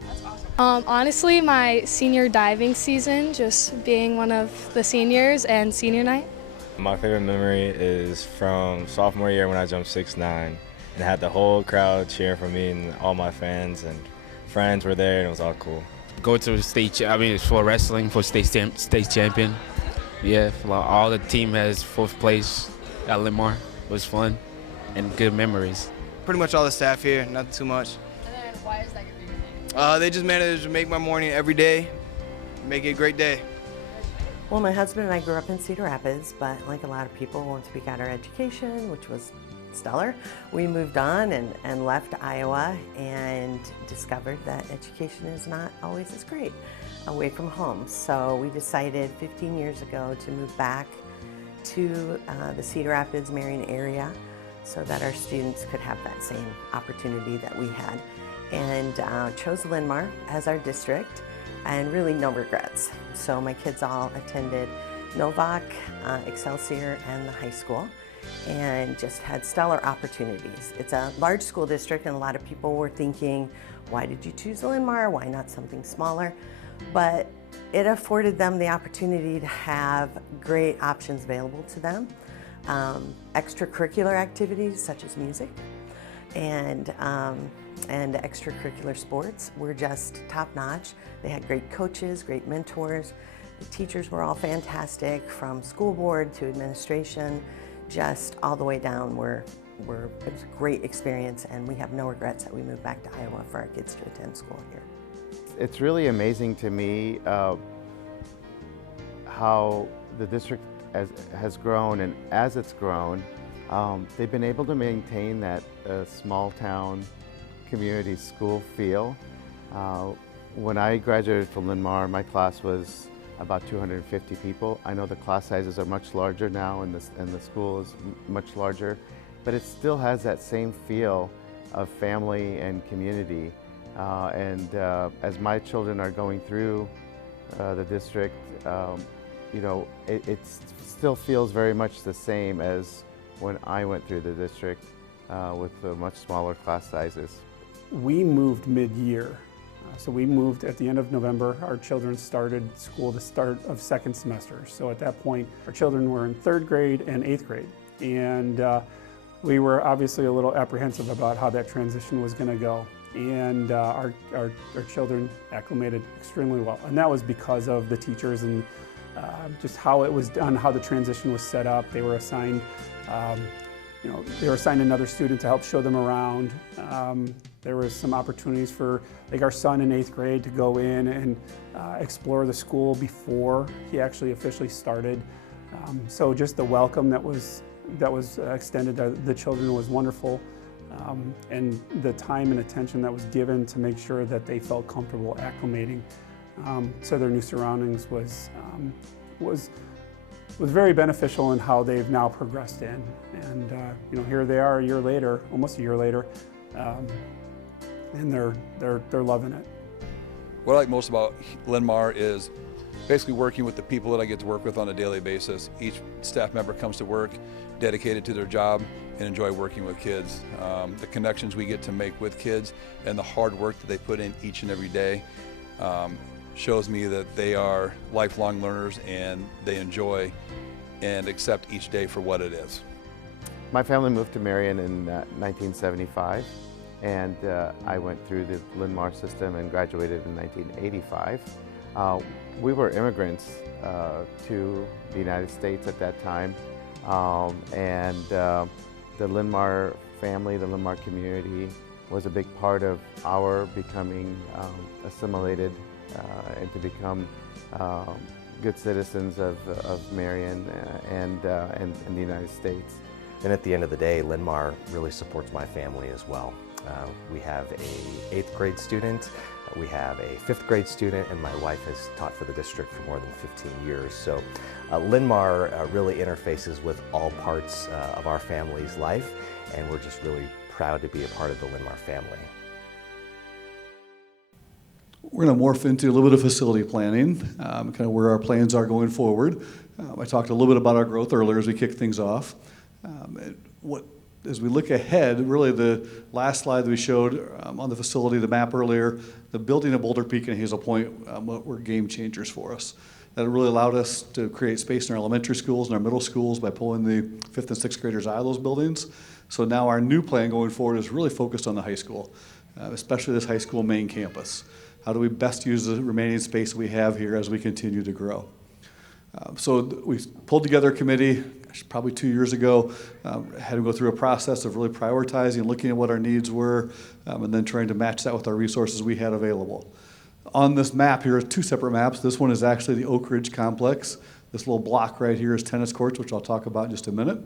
That's awesome. Honestly, my senior diving season, just being one of the seniors and senior night. My favorite memory is from sophomore year when I jumped 6'9", and had the whole crowd cheering for me, and all my fans and friends were there, and it was all cool. Go to for wrestling, for state champion. Yeah, all the team has 4th place at Linn-Mar. It was fun and good memories. Pretty much all the staff here, not too much. And then why is that your favorite thing? They just managed to make my morning every day, make it a great day. Well, my husband and I grew up in Cedar Rapids, but like a lot of people, once we got our education, which was stellar, we moved on and left Iowa and discovered that education is not always as great away from home. So we decided 15 years ago to move back to the Cedar Rapids, Marion area so that our students could have that same opportunity that we had, and chose Linn-Mar as our district, and really no regrets. So my kids all attended Novak, Excelsior, and the high school, and just had stellar opportunities. It's a large school district, and a lot of people were thinking, why did you choose Linn-Mar? Why not something smaller? But it afforded them the opportunity to have great options available to them. Extracurricular activities such as music and extracurricular sports were just top-notch. They had great coaches, great mentors. The teachers were all fantastic, from school board to administration, just all the way down. It was a great experience, and we have no regrets that we moved back to Iowa for our kids to attend school here. It's really amazing to me how the district has grown, and as it's grown, they've been able to maintain that small town community school feel. When I graduated from Linn-Mar, my class was about 250 people. I know the class sizes are much larger now, and the school is much larger, but it still has that same feel of family and community. As my children are going through the district, you know, it still feels very much the same as when I went through the district with the much smaller class sizes. We moved mid-year. So we moved at the end of November. Our children started school the start of second semester. So at that point, our children were in 3rd grade and 8th grade. And we were obviously a little apprehensive about how that transition was going to go. And our children acclimated extremely well. And that was because of the teachers and just how it was done, how the transition was set up. They were assigned, they were assigned another student to help show them around. There was some opportunities for, like, our son in 8th grade to go in and explore the school before he actually officially started. So just the welcome that was extended to the children was wonderful. And the time and attention that was given to make sure that they felt comfortable acclimating to their new surroundings was very beneficial in how they've now progressed in. And here they are a year later, almost a year later, and they're loving it. What I like most about Linn-Mar is basically working with the people that I get to work with on a daily basis. Each staff member comes to work dedicated to their job and enjoy working with kids. The connections we get to make with kids and the hard work that they put in each and every day shows me that they are lifelong learners and they enjoy and accept each day for what it is. My family moved to Marion in 1975, and I went through the Linn-Mar system and graduated in 1985. We were immigrants to the United States at that time, and the Linn-Mar family, the Linn-Mar community, was a big part of our becoming assimilated and to become good citizens of Marion and the United States. And at the end of the day, Linn-Mar really supports my family as well. We have a 8th grade student, we have a 5th grade student, and my wife has taught for the district for more than 15 years. So Linn-Mar really interfaces with all parts of our family's life, and we're just really proud to be a part of the Linn-Mar family. We're going to morph into a little bit of facility planning, kind of where our plans are going forward. I talked a little bit about our growth earlier as we kicked things off. As we look ahead, really the last slide that we showed on the facility, the map earlier, the building of Boulder Peak and Hazel Point were game changers for us. That really allowed us to create space in our elementary schools and our middle schools by pulling the 5th and 6th graders out of those buildings. So now our new plan going forward is really focused on the high school, especially this high school main campus. How do we best use the remaining space we have here as we continue to grow? So we pulled together a committee, probably 2 years ago, had to go through a process of really prioritizing, looking at what our needs were, and then trying to match that with our resources we had available. On this map here are 2 separate maps. This one is actually the Oak Ridge complex. This little block right here is tennis courts, which I'll talk about in just a minute.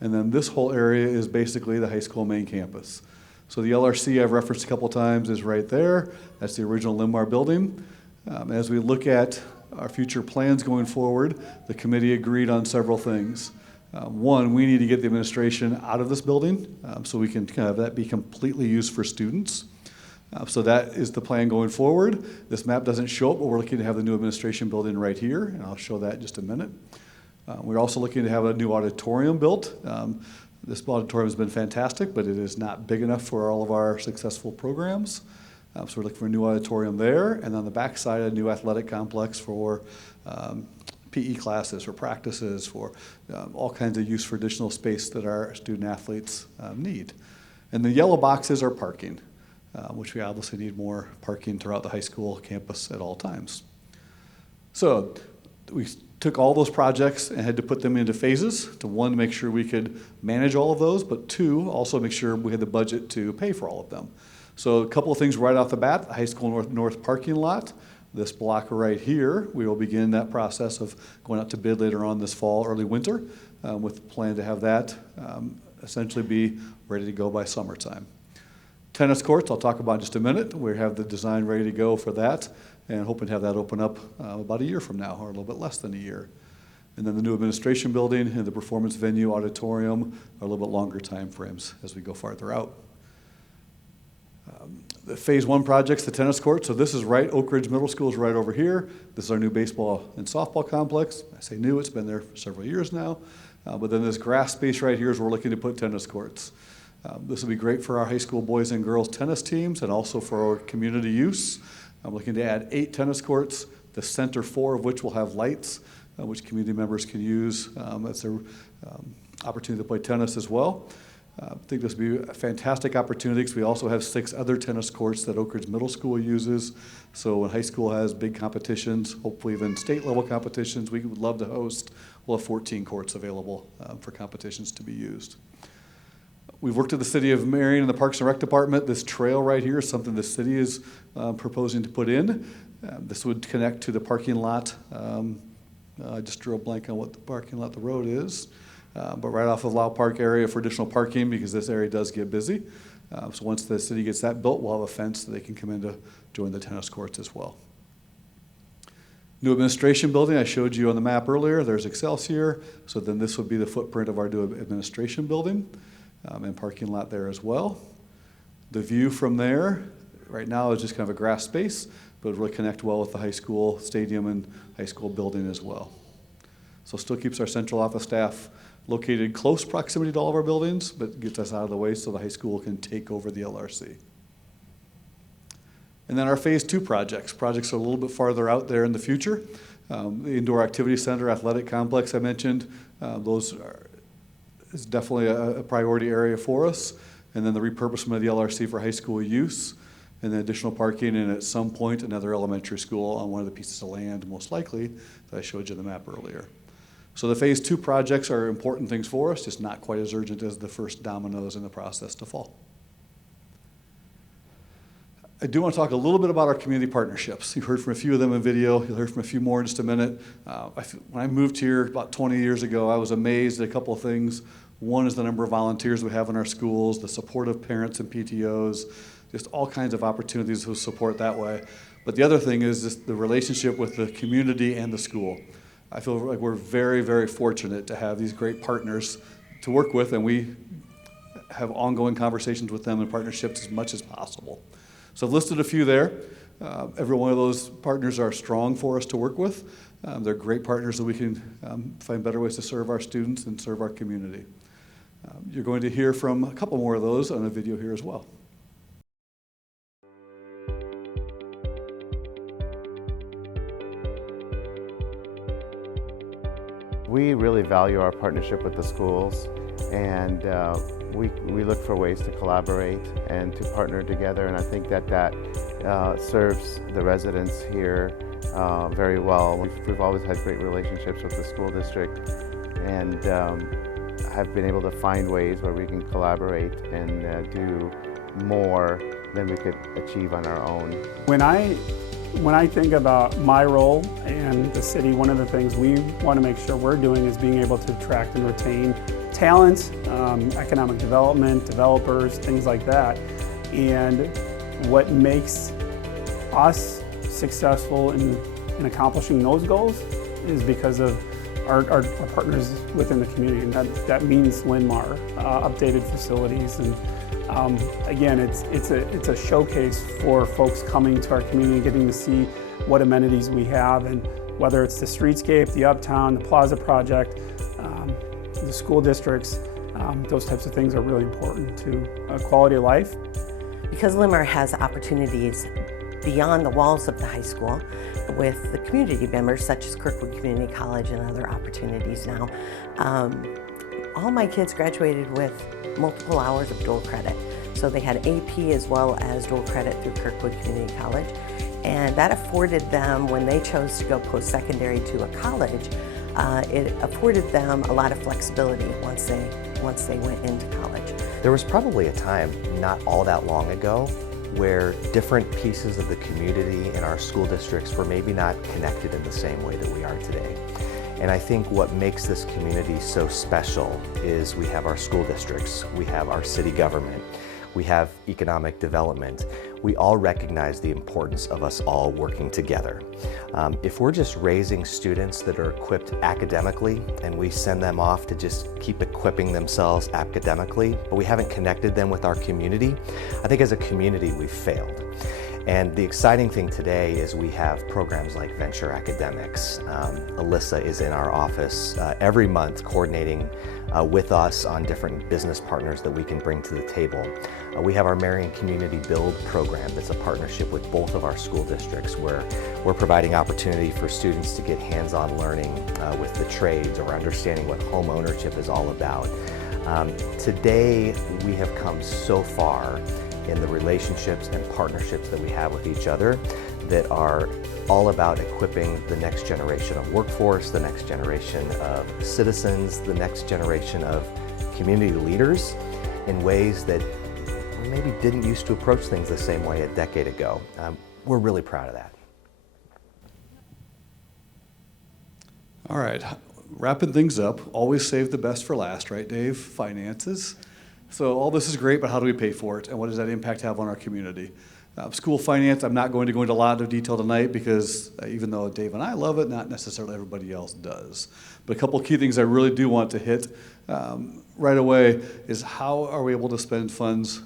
And then this whole area is basically the high school main campus. So the LRC I've referenced a couple times is right there. That's the original Linn-Mar building. As we look at our future plans going forward, the committee agreed on several things. One, we need to get the administration out of this building so we can have that be completely used for students. So that is the plan going forward. This map doesn't show it, but we're looking to have the new administration building right here, and I'll show that in just a minute. We're also looking to have a new auditorium built. This auditorium has been fantastic, but it is not big enough for all of our successful programs. So we're looking for a new auditorium there, and on the back side, a new athletic complex for PE classes, for practices, for all kinds of use for additional space that our student athletes need. And the yellow boxes are parking, which we obviously need more parking throughout the high school campus at all times. So we took all those projects and had to put them into phases to, one, make sure we could manage all of those, but two, also make sure we had the budget to pay for all of them. So a couple of things right off the bat, the high school north parking lot. This block right here, we will begin that process of going out to bid later on this fall, early winter, with the plan to have that essentially be ready to go by summertime. Tennis courts, I'll talk about in just a minute. We have the design ready to go for that, and hoping to have that open up about a year from now, or a little bit less than a year. And then the new administration building and the performance venue auditorium are a little bit longer time frames as we go farther out. The phase 1 projects, the tennis court. So this is right, Oak Ridge Middle School is right over here. This is our new baseball and softball complex. I say new, it's been there for several years now. But then this grass space right here is where we're looking to put tennis courts. This will be great for our high school boys and girls tennis teams and also for our community use. I'm looking to add 8 tennis courts, the center 4 of which will have lights, which community members can use as their opportunity to play tennis as well. I think this will be a fantastic opportunity because we also have 6 other tennis courts that Oak Ridge Middle School uses. So when high school has big competitions, hopefully even state level competitions we would love to host, we'll have 14 courts available for competitions to be used. We've worked with the City of Marion and the Parks and Rec Department. This trail right here is something the city is proposing to put in. This would connect to the parking lot. I just drew a blank on what the parking lot, the road is. But right off of Lau Park area for additional parking because this area does get busy. So once the city gets that built, we'll have a fence that they can come in to join the tennis courts as well. New administration building, I showed you on the map earlier. There's Excelsior. So then this would be the footprint of our new administration building and parking lot there as well. The view from there right now is just kind of a grass space, but it will really connect well with the high school stadium and high school building as well. So still keeps our central office staff located in close proximity to all of our buildings, but gets us out of the way so the high school can take over the LRC. And then our phase 2 projects. Projects are a little bit farther out there in the future. The indoor activity center, athletic complex I mentioned, is definitely a priority area for us. And then the repurposement of the LRC for high school use, and then additional parking, and at some point another elementary school on one of the pieces of land, most likely, that I showed you on the map earlier. So the phase 2 projects are important things for us, just not quite as urgent as the first dominoes in the process to fall. I do want to talk a little bit about our community partnerships. You've heard from a few of them in video. You'll hear from a few more in just a minute. When I moved here about 20 years ago, I was amazed at a couple of things. One is the number of volunteers we have in our schools, the support of parents and PTOs, just all kinds of opportunities to support that way. But the other thing is just the relationship with the community and the school. I feel like we're very, very fortunate to have these great partners to work with, and we have ongoing conversations with them and partnerships as much as possible. So I've listed a few there. Every one of those partners are strong for us to work with. They're great partners that we can find better ways to serve our students and serve our community. You're going to hear from a couple more of those on a video here as well. We really value our partnership with the schools, and we look for ways to collaborate and to partner together, and I think that serves the residents here very well. We've always had great relationships with the school district, and have been able to find ways where we can collaborate and do more than we could achieve on our own. When I think about my role and the city, one of the things we want to make sure we're doing is being able to attract and retain talent, economic development, developers, things like that. And what makes us successful in accomplishing those goals is because of our partners within the community, and that means Linn-Mar, updated facilities, and again, it's a showcase for folks coming to our community, getting to see what amenities we have, and whether it's the streetscape, the uptown, the plaza project, the school districts, those types of things are really important to quality of life. Because Linn-Mar has opportunities beyond the walls of the high school with the community members such as Kirkwood Community College and other opportunities now. All my kids graduated with multiple hours of dual credit. So they had AP as well as dual credit through Kirkwood Community College. And that afforded them, when they chose to go post-secondary to a college, it afforded them a lot of flexibility once they went into college. There was probably a time not all that long ago where different pieces of the community in our school districts were maybe not connected in the same way that we are today. And I think what makes this community so special is we have our school districts, we have our city government, we have economic development. We all recognize the importance of us all working together. If we're just raising students that are equipped academically and we send them off to just keep equipping themselves academically, but we haven't connected them with our community, I think as a community we've failed. And the exciting thing today is we have programs like Venture Academics. Alyssa is in our office every month coordinating with us on different business partners that we can bring to the table. We have our Marion Community Build program that's a partnership with both of our school districts where we're providing opportunity for students to get hands-on learning with the trades or understanding what home ownership is all about. Today we have come so far in the relationships and partnerships that we have with each other that are all about equipping the next generation of workforce, the next generation of citizens, the next generation of community leaders in ways that we maybe didn't used to approach things the same way a decade ago. We're really proud of that. All right, wrapping things up, always save the best for last, right, Dave? Finances. So all this is great, but how do we pay for it, and what does that impact have on our community? School finance, I'm not going to go into a lot of detail tonight because even though Dave and I love it, not necessarily everybody else does. But a couple of key things I really do want to hit right away is how are we able to spend funds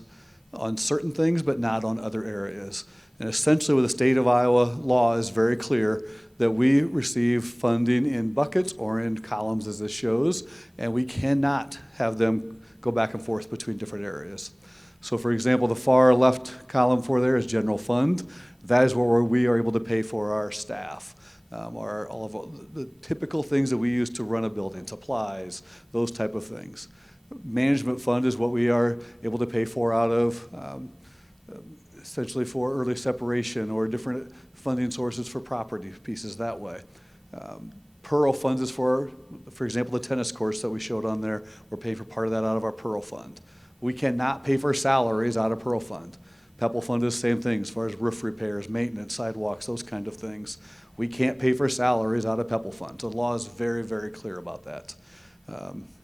on certain things but not on other areas. And essentially with the state of Iowa law is very clear that we receive funding in buckets or in columns as this shows, and we cannot have them go back and forth between different areas. So for example, the far left column for there is general fund. That is where we are able to pay for our staff, all of the typical things that we use to run a building, supplies, those type of things. Management fund is what we are able to pay for out of essentially for early separation or different funding sources for property pieces that way. Pearl funds is for example, the tennis course that we showed on there. We're paying for part of that out of our Pearl fund. We cannot pay for salaries out of Pearl fund, Pepple Fund is the same thing as far as roof repairs, maintenance, sidewalks, those kind of things. We can't pay for salaries out of Pepple Fund. So the law is very, very clear about that.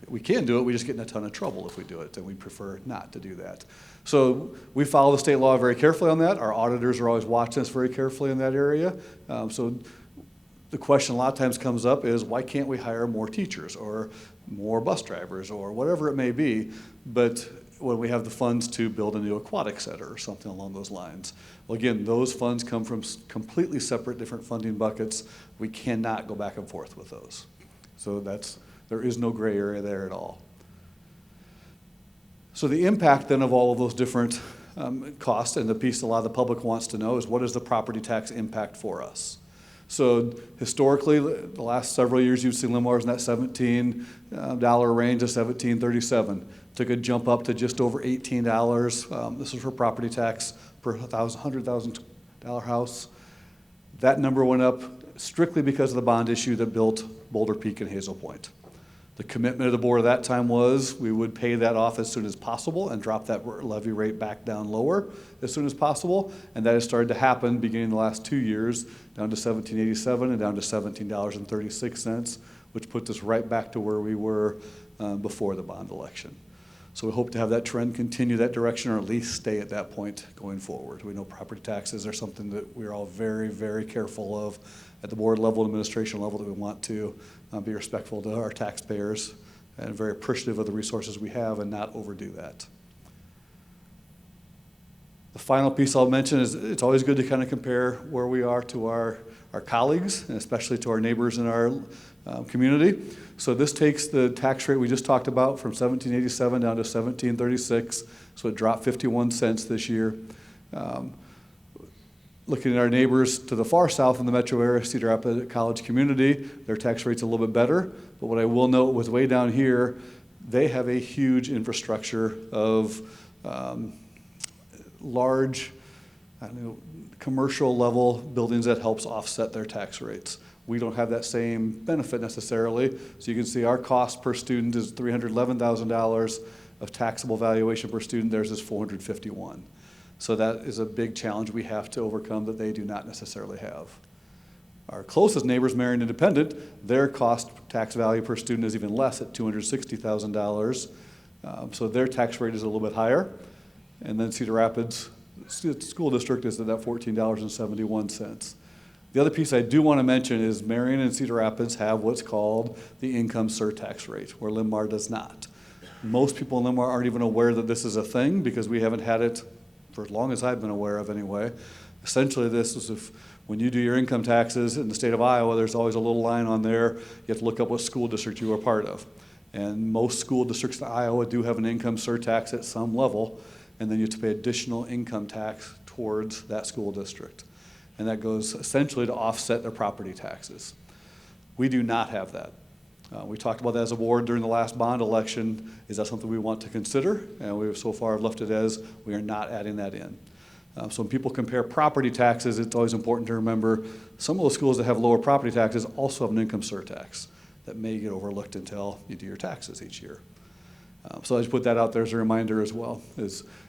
We can do it, we just get in a ton of trouble if we do it, and we prefer not to do that. So we follow the state law very carefully on that. Our auditors are always watching us very carefully in that area. So the question a lot of times comes up is, why can't we hire more teachers or more bus drivers or whatever it may be, but when we have the funds to build a new aquatic center or something along those lines? Well, again, those funds come from completely separate different funding buckets. We cannot go back and forth with those. So there is no gray area there at all. So the impact then of all of those different costs, and the piece a lot of the public wants to know, is what is the property tax impact for us? So historically, the last several years, you've seen Linn-Mar's in that $17 range of $17.37. Took a jump up to just over $18. This is for property tax per $100,000 house. That number went up strictly because of the bond issue that built Boulder Peak and Hazel Point. The commitment of the board at that time was we would pay that off as soon as possible and drop that levy rate back down lower as soon as possible, and that has started to happen beginning the last 2 years, down to $17.87 and down to $17.36, which puts us right back to where we were before the bond election. So we hope to have that trend continue that direction, or at least stay at that point going forward. We know property taxes are something that we're all very, very careful of at the board level and administration level, that we want to be respectful to our taxpayers and very appreciative of the resources we have and not overdo that. The final piece I'll mention is it's always good to kind of compare where we are to our colleagues, and especially to our neighbors in our community. So this takes the tax rate we just talked about from $17.87 down to $17.36, so it dropped 51 cents this year. Looking at our neighbors to the far south in the metro area, Cedar Rapids College community, their tax rate's a little bit better, but what I will note was way down here, they have a huge infrastructure of large, commercial level buildings that helps offset their tax rates. We don't have that same benefit necessarily. So you can see our cost per student is $311,000 of taxable valuation per student. Theirs is $451,000. So that is a big challenge we have to overcome that they do not necessarily have. Our closest neighbors, Marion Independent, their cost tax value per student is even less at $260,000. So their tax rate is a little bit higher. And then Cedar Rapids School District is at that $14.71. The other piece I do want to mention is Marion and Cedar Rapids have what's called the income surtax rate, where Linn-Mar does not. Most people in Linn-Mar aren't even aware that this is a thing because we haven't had it for as long as I've been aware of anyway. Essentially this is when you do your income taxes in the state of Iowa, there's always a little line on there. You have to look up what school district you are part of. And most school districts in Iowa do have an income surtax at some level, and then you have to pay additional income tax towards that school district. And that goes essentially to offset their property taxes. We do not have that. We talked about that as a board during the last bond election. Is that something we want to consider? And we so far have left it as we are not adding that in. So when people compare property taxes, it's always important to remember some of those schools that have lower property taxes also have an income surtax that may get overlooked until you do your taxes each year. So I just put that out there as a reminder as well.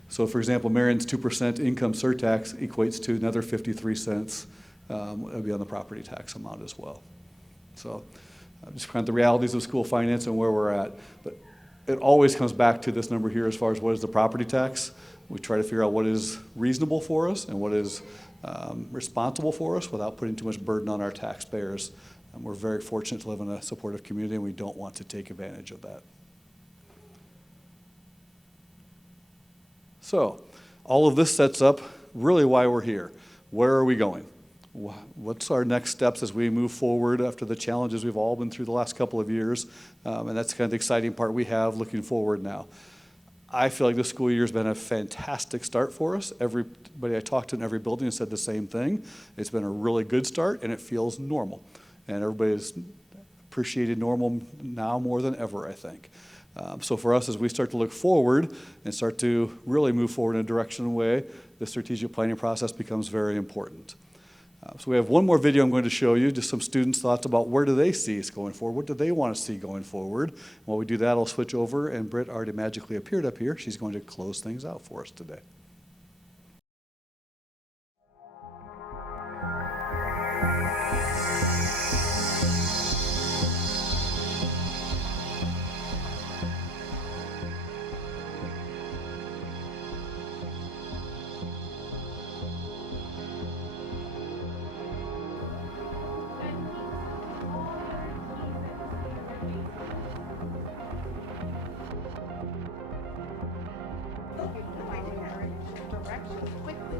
So for example, Marion's 2% income surtax equates to another 53 cents. It would be on the property tax amount as well. So just kind of the realities of school finance and where we're at. But it always comes back to this number here as far as what is the property tax. We try to figure out what is reasonable for us and what is responsible for us without putting too much burden on our taxpayers. And we're very fortunate to live in a supportive community, and we don't want to take advantage of that. So all of this sets up really why we're here. Where are we going? What's our next steps as we move forward after the challenges we've all been through the last couple of years? And that's kind of the exciting part we have looking forward now. I feel like this school year has been a fantastic start for us. Everybody I talked to in every building has said the same thing. It's been a really good start, and it feels normal. And everybody's appreciated normal now more than ever, I think. So for us, as we start to look forward and start to really move forward in a direction way, the strategic planning process becomes very important. So we have one more video I'm going to show you, just some students' thoughts about where do they see us going forward, what do they want to see going forward. While we do that, I'll switch over, and Britt already magically appeared up here. She's going to close things out for us today. directions quickly.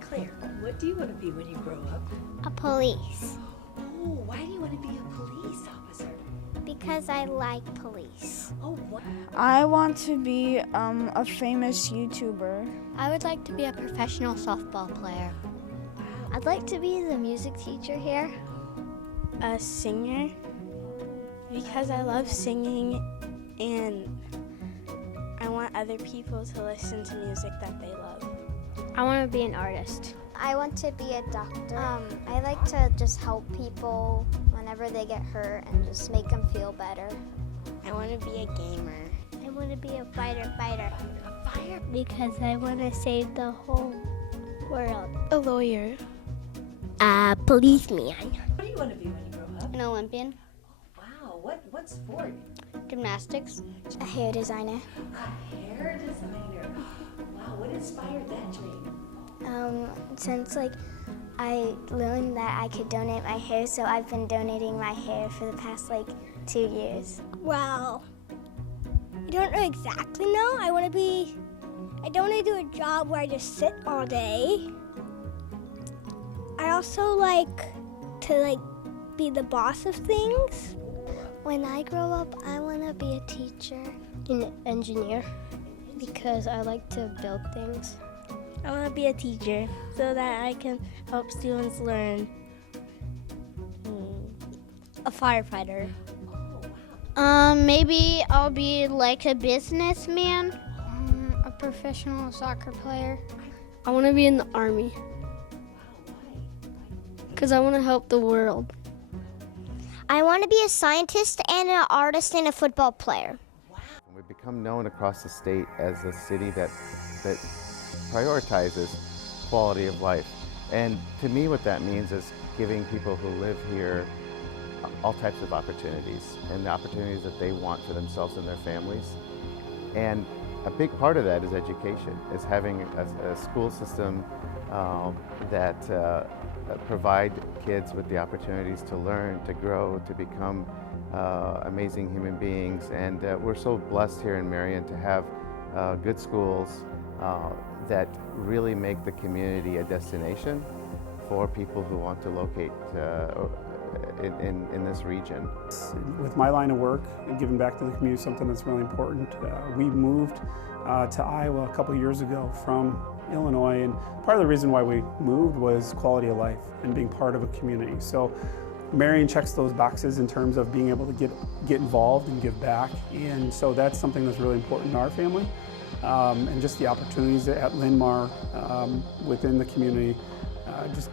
Claire, what do you want to be when you grow up? A police. Oh, why do you want to be a police officer? Because I like police. Oh, what? I want to be a famous YouTuber. I would like to be a professional softball player. I'd like to be the music teacher here. A singer, because I love singing and I want other people to listen to music that they love. I want to be an artist. I want to be a doctor. I like to just help people whenever they get hurt and just make them feel better. I want to be a gamer. I want to be a fighter. A fire? Because I want to save the whole world. A lawyer. A policeman. What do you want to be when you grow up? An Olympian. Wow, what sport? Gymnastics. A hair designer. A hair designer. Wow, what inspired that dream? Since I learned that I could donate my hair, so I've been donating my hair for the past 2 years. Well, I don't know exactly know. I don't want to do a job where I just sit all day. I also like to be the boss of things. When I grow up, I want to be a teacher. An engineer, because I like to build things. I want to be a teacher so that I can help students learn. A firefighter. Maybe I'll be like a businessman. A professional soccer player. I want to be in the army. Because I want to help the world. I want to be a scientist and an artist and a football player. We've become known across the state as a city that prioritizes quality of life. And to me what that means is giving people who live here all types of opportunities and the opportunities that they want for themselves and their families. And a big part of that is education, is having a school system that provide kids with the opportunities to learn, to grow, to become amazing human beings. And we're so blessed here in Marion to have good schools that really make the community a destination for people who want to locate in this region. With my line of work and giving back to the community, something that's really important. We moved to Iowa a couple years ago from Illinois, and part of the reason why we moved was quality of life and being part of a community. So Marion checks those boxes in terms of being able to get involved and give back, and so that's something that's really important to our family. And just the opportunities at Linn-Mar within the community, just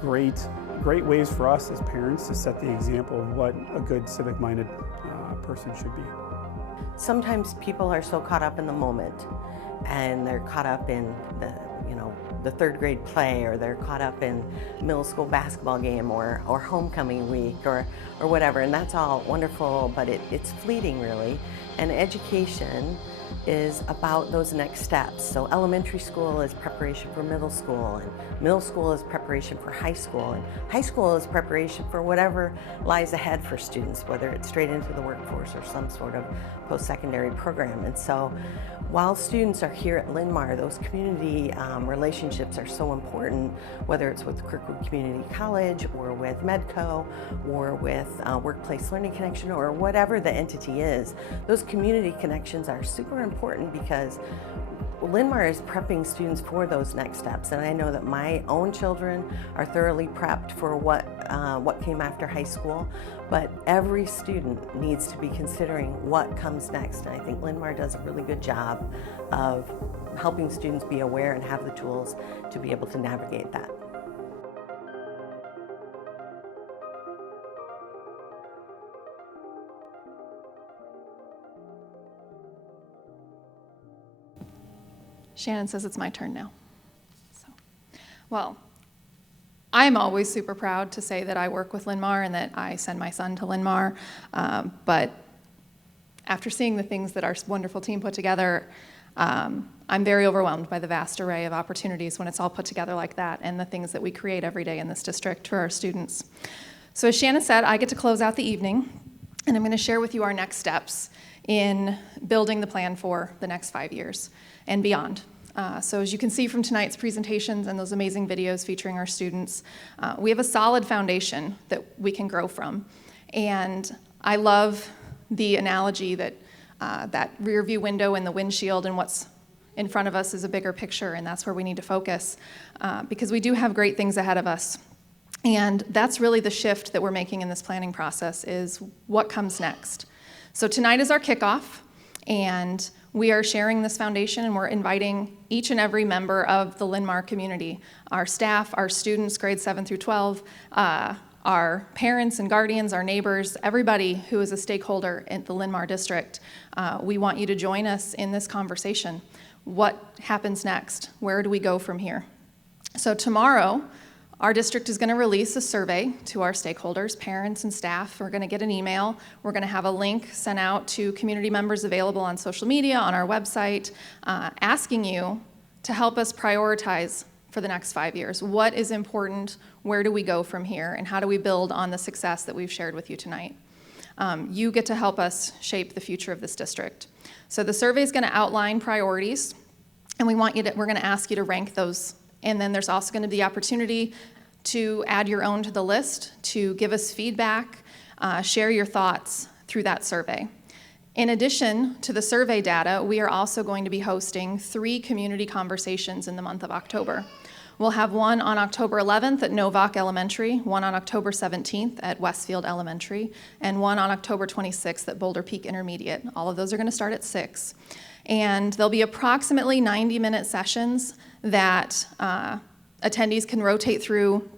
great ways for us as parents to set the example of what a good civic-minded person should be. Sometimes people are so caught up in the moment, and they're caught up in the third grade play, or they're caught up in middle school basketball game, or homecoming week, or whatever, and that's all wonderful, but it's fleeting really. And education is about those next steps. So elementary school is preparation for middle school, and middle school is preparation for high school, and high school is preparation for whatever lies ahead for students, whether it's straight into the workforce or some sort of post-secondary program. And so while students are here at Linn-Mar, those community relationships are so important, whether it's with Kirkwood Community College or with Medco or with Workplace Learning Connection or whatever the entity is. Those community connections are super important because Linn-Mar is prepping students for those next steps, and I know that my own children are thoroughly prepped for what came after high school, but every student needs to be considering what comes next, and I think Linn-Mar does a really good job of helping students be aware and have the tools to be able to navigate that. Shannon says it's my turn now. So, well, I'm always super proud to say that I work with Linn-Mar and that I send my son to Linn-Mar, but after seeing the things that our wonderful team put together, I'm very overwhelmed by the vast array of opportunities when it's all put together like that and the things that we create every day in this district for our students. So as Shannon said, I get to close out the evening, and I'm going to share with you our next steps in building the plan for the next 5 years and beyond. So as you can see from tonight's presentations and those amazing videos featuring our students, we have a solid foundation that we can grow from. And I love the analogy that that rear view window and the windshield and what's in front of us is a bigger picture, and that's where we need to focus because we do have great things ahead of us. And that's really the shift that we're making in this planning process is what comes next. So tonight is our kickoff, and we are sharing this foundation, and we're inviting each and every member of the Linn-Mar community, our staff, our students, grades 7 through 12, our parents and guardians, our neighbors, everybody who is a stakeholder in the Linn-Mar district. We want you to join us in this conversation. What happens next? Where do we go from here? So tomorrow, our district is going to release a survey to our stakeholders, parents and staff. We're going to get an email. We're going to have a link sent out to community members available on social media, on our website, asking you to help us prioritize for the next 5 years. What is important? Where do we go from here? And how do we build on the success that we've shared with you tonight? You get to help us shape the future of this district. So the survey is going to outline priorities, and we're going to ask you to rank those. And then there's also going to be the opportunity to add your own to the list, to give us feedback, share your thoughts through that survey. In addition to the survey data, we are also going to be hosting 3 community conversations in the month of October. We'll have one on October 11th at Novak Elementary, one on October 17th at Westfield Elementary, and one on October 26th at Boulder Peak Intermediate. All of those are going to start at 6. And there'll be approximately 90-minute sessions that attendees can rotate through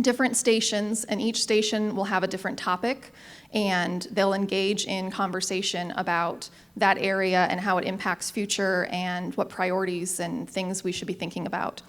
different stations, and each station will have a different topic, and they'll engage in conversation about that area and how it impacts future and what priorities and things we should be thinking about.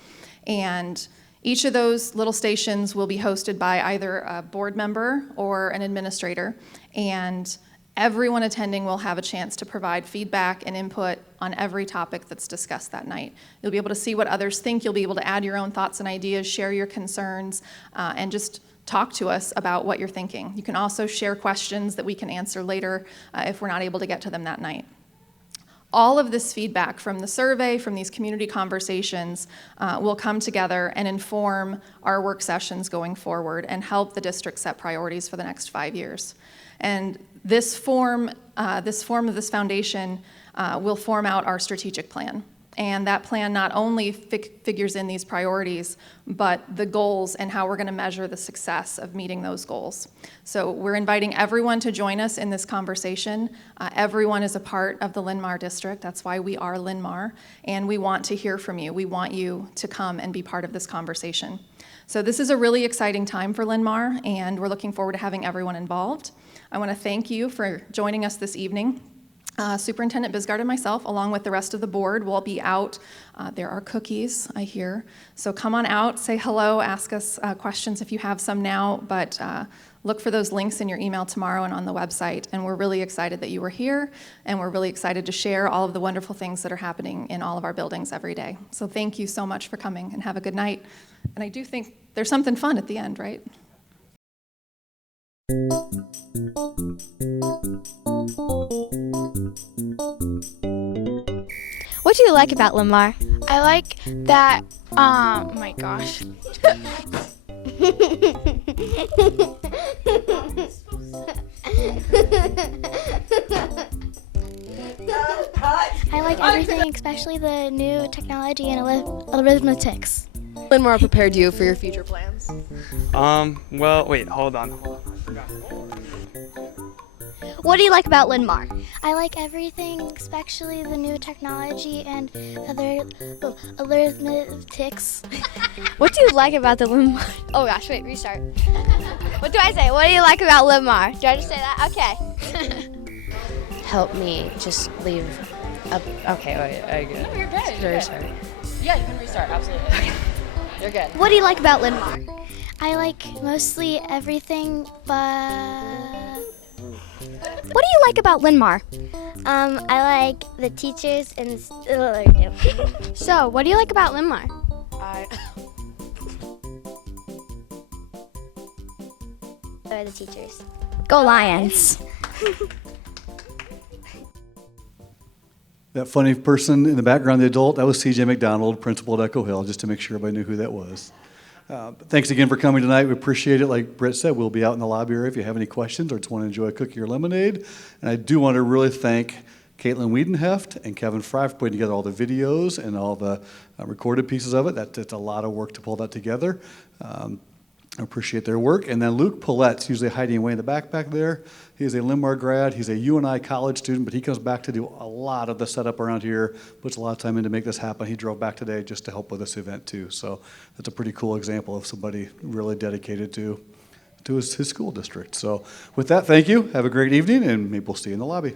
And each of those little stations will be hosted by either a board member or an administrator, and everyone attending will have a chance to provide feedback and input on every topic that's discussed that night. You'll be able to see what others think. You'll be able to add your own thoughts and ideas, share your concerns, and just talk to us about what you're thinking. You can also share questions that we can answer later if we're not able to get to them that night. All of this feedback from the survey, from these community conversations, will come together and inform our work sessions going forward and help the district set priorities for the next 5 years. And this form of this foundation will form out our strategic plan. And that plan not only figures in these priorities, but the goals and how we're going to measure the success of meeting those goals. So we're inviting everyone to join us in this conversation. Everyone is a part of the Linn-Mar district. That's why we are Linn-Mar. And we want to hear from you. We want you to come and be part of this conversation. So this is a really exciting time for Linn-Mar, and we're looking forward to having everyone involved. I want to thank you for joining us this evening. Superintendent Bisgard and myself, along with the rest of the board, will be out. There are cookies, I hear. So come on out, say hello, ask us questions if you have some now, but look for those links in your email tomorrow and on the website. And we're really excited that you were here, and we're really excited to share all of the wonderful things that are happening in all of our buildings every day. So thank you so much for coming, and have a good night. And I do think there's something fun at the end, right? What do you like about Linn-Mar? I like that, oh my gosh. I like everything, especially the new technology and arithmetics. Linn-Mar prepared you for your future plans? Well, wait, hold on. I forgot. What do you like about Linn-Mar? I like everything, especially the new technology and other arithmetics. What do you like about the Linn-Mar? Oh gosh, wait, restart. What do I say? What do you like about Linn-Mar? Do I just say that? Okay. Help me just leave up. Okay, wait, I get it. No, you're good. Sorry. Yeah, you can restart, absolutely. Okay. You're good. What do you like about Linn-Mar? I like mostly everything, but... What do you like about Linn-Mar? I like the teachers and So, what do you like about Linn-Mar? or the teachers. Go Lions! That funny person in the background, the adult, that was C.J. McDonald, principal at Echo Hill, just to make sure everybody knew who that was. Thanks again for coming tonight. We appreciate it. Like Britt said, we'll be out in the lobby area if you have any questions or just want to enjoy a cookie or lemonade. And I do want to really thank Caitlin Wiedenheft and Kevin Fry for putting together all the videos and all the recorded pieces of it. That's a lot of work to pull that together. I appreciate their work. And then Luke Paulette's usually hiding away in the back there. He's a Linn-Mar grad. He's a UNI college student, but he comes back to do a lot of the setup around here, puts a lot of time in to make this happen. He drove back today just to help with this event too. So that's a pretty cool example of somebody really dedicated to his school district. So with that, thank you. Have a great evening, and maybe we'll see you in the lobby.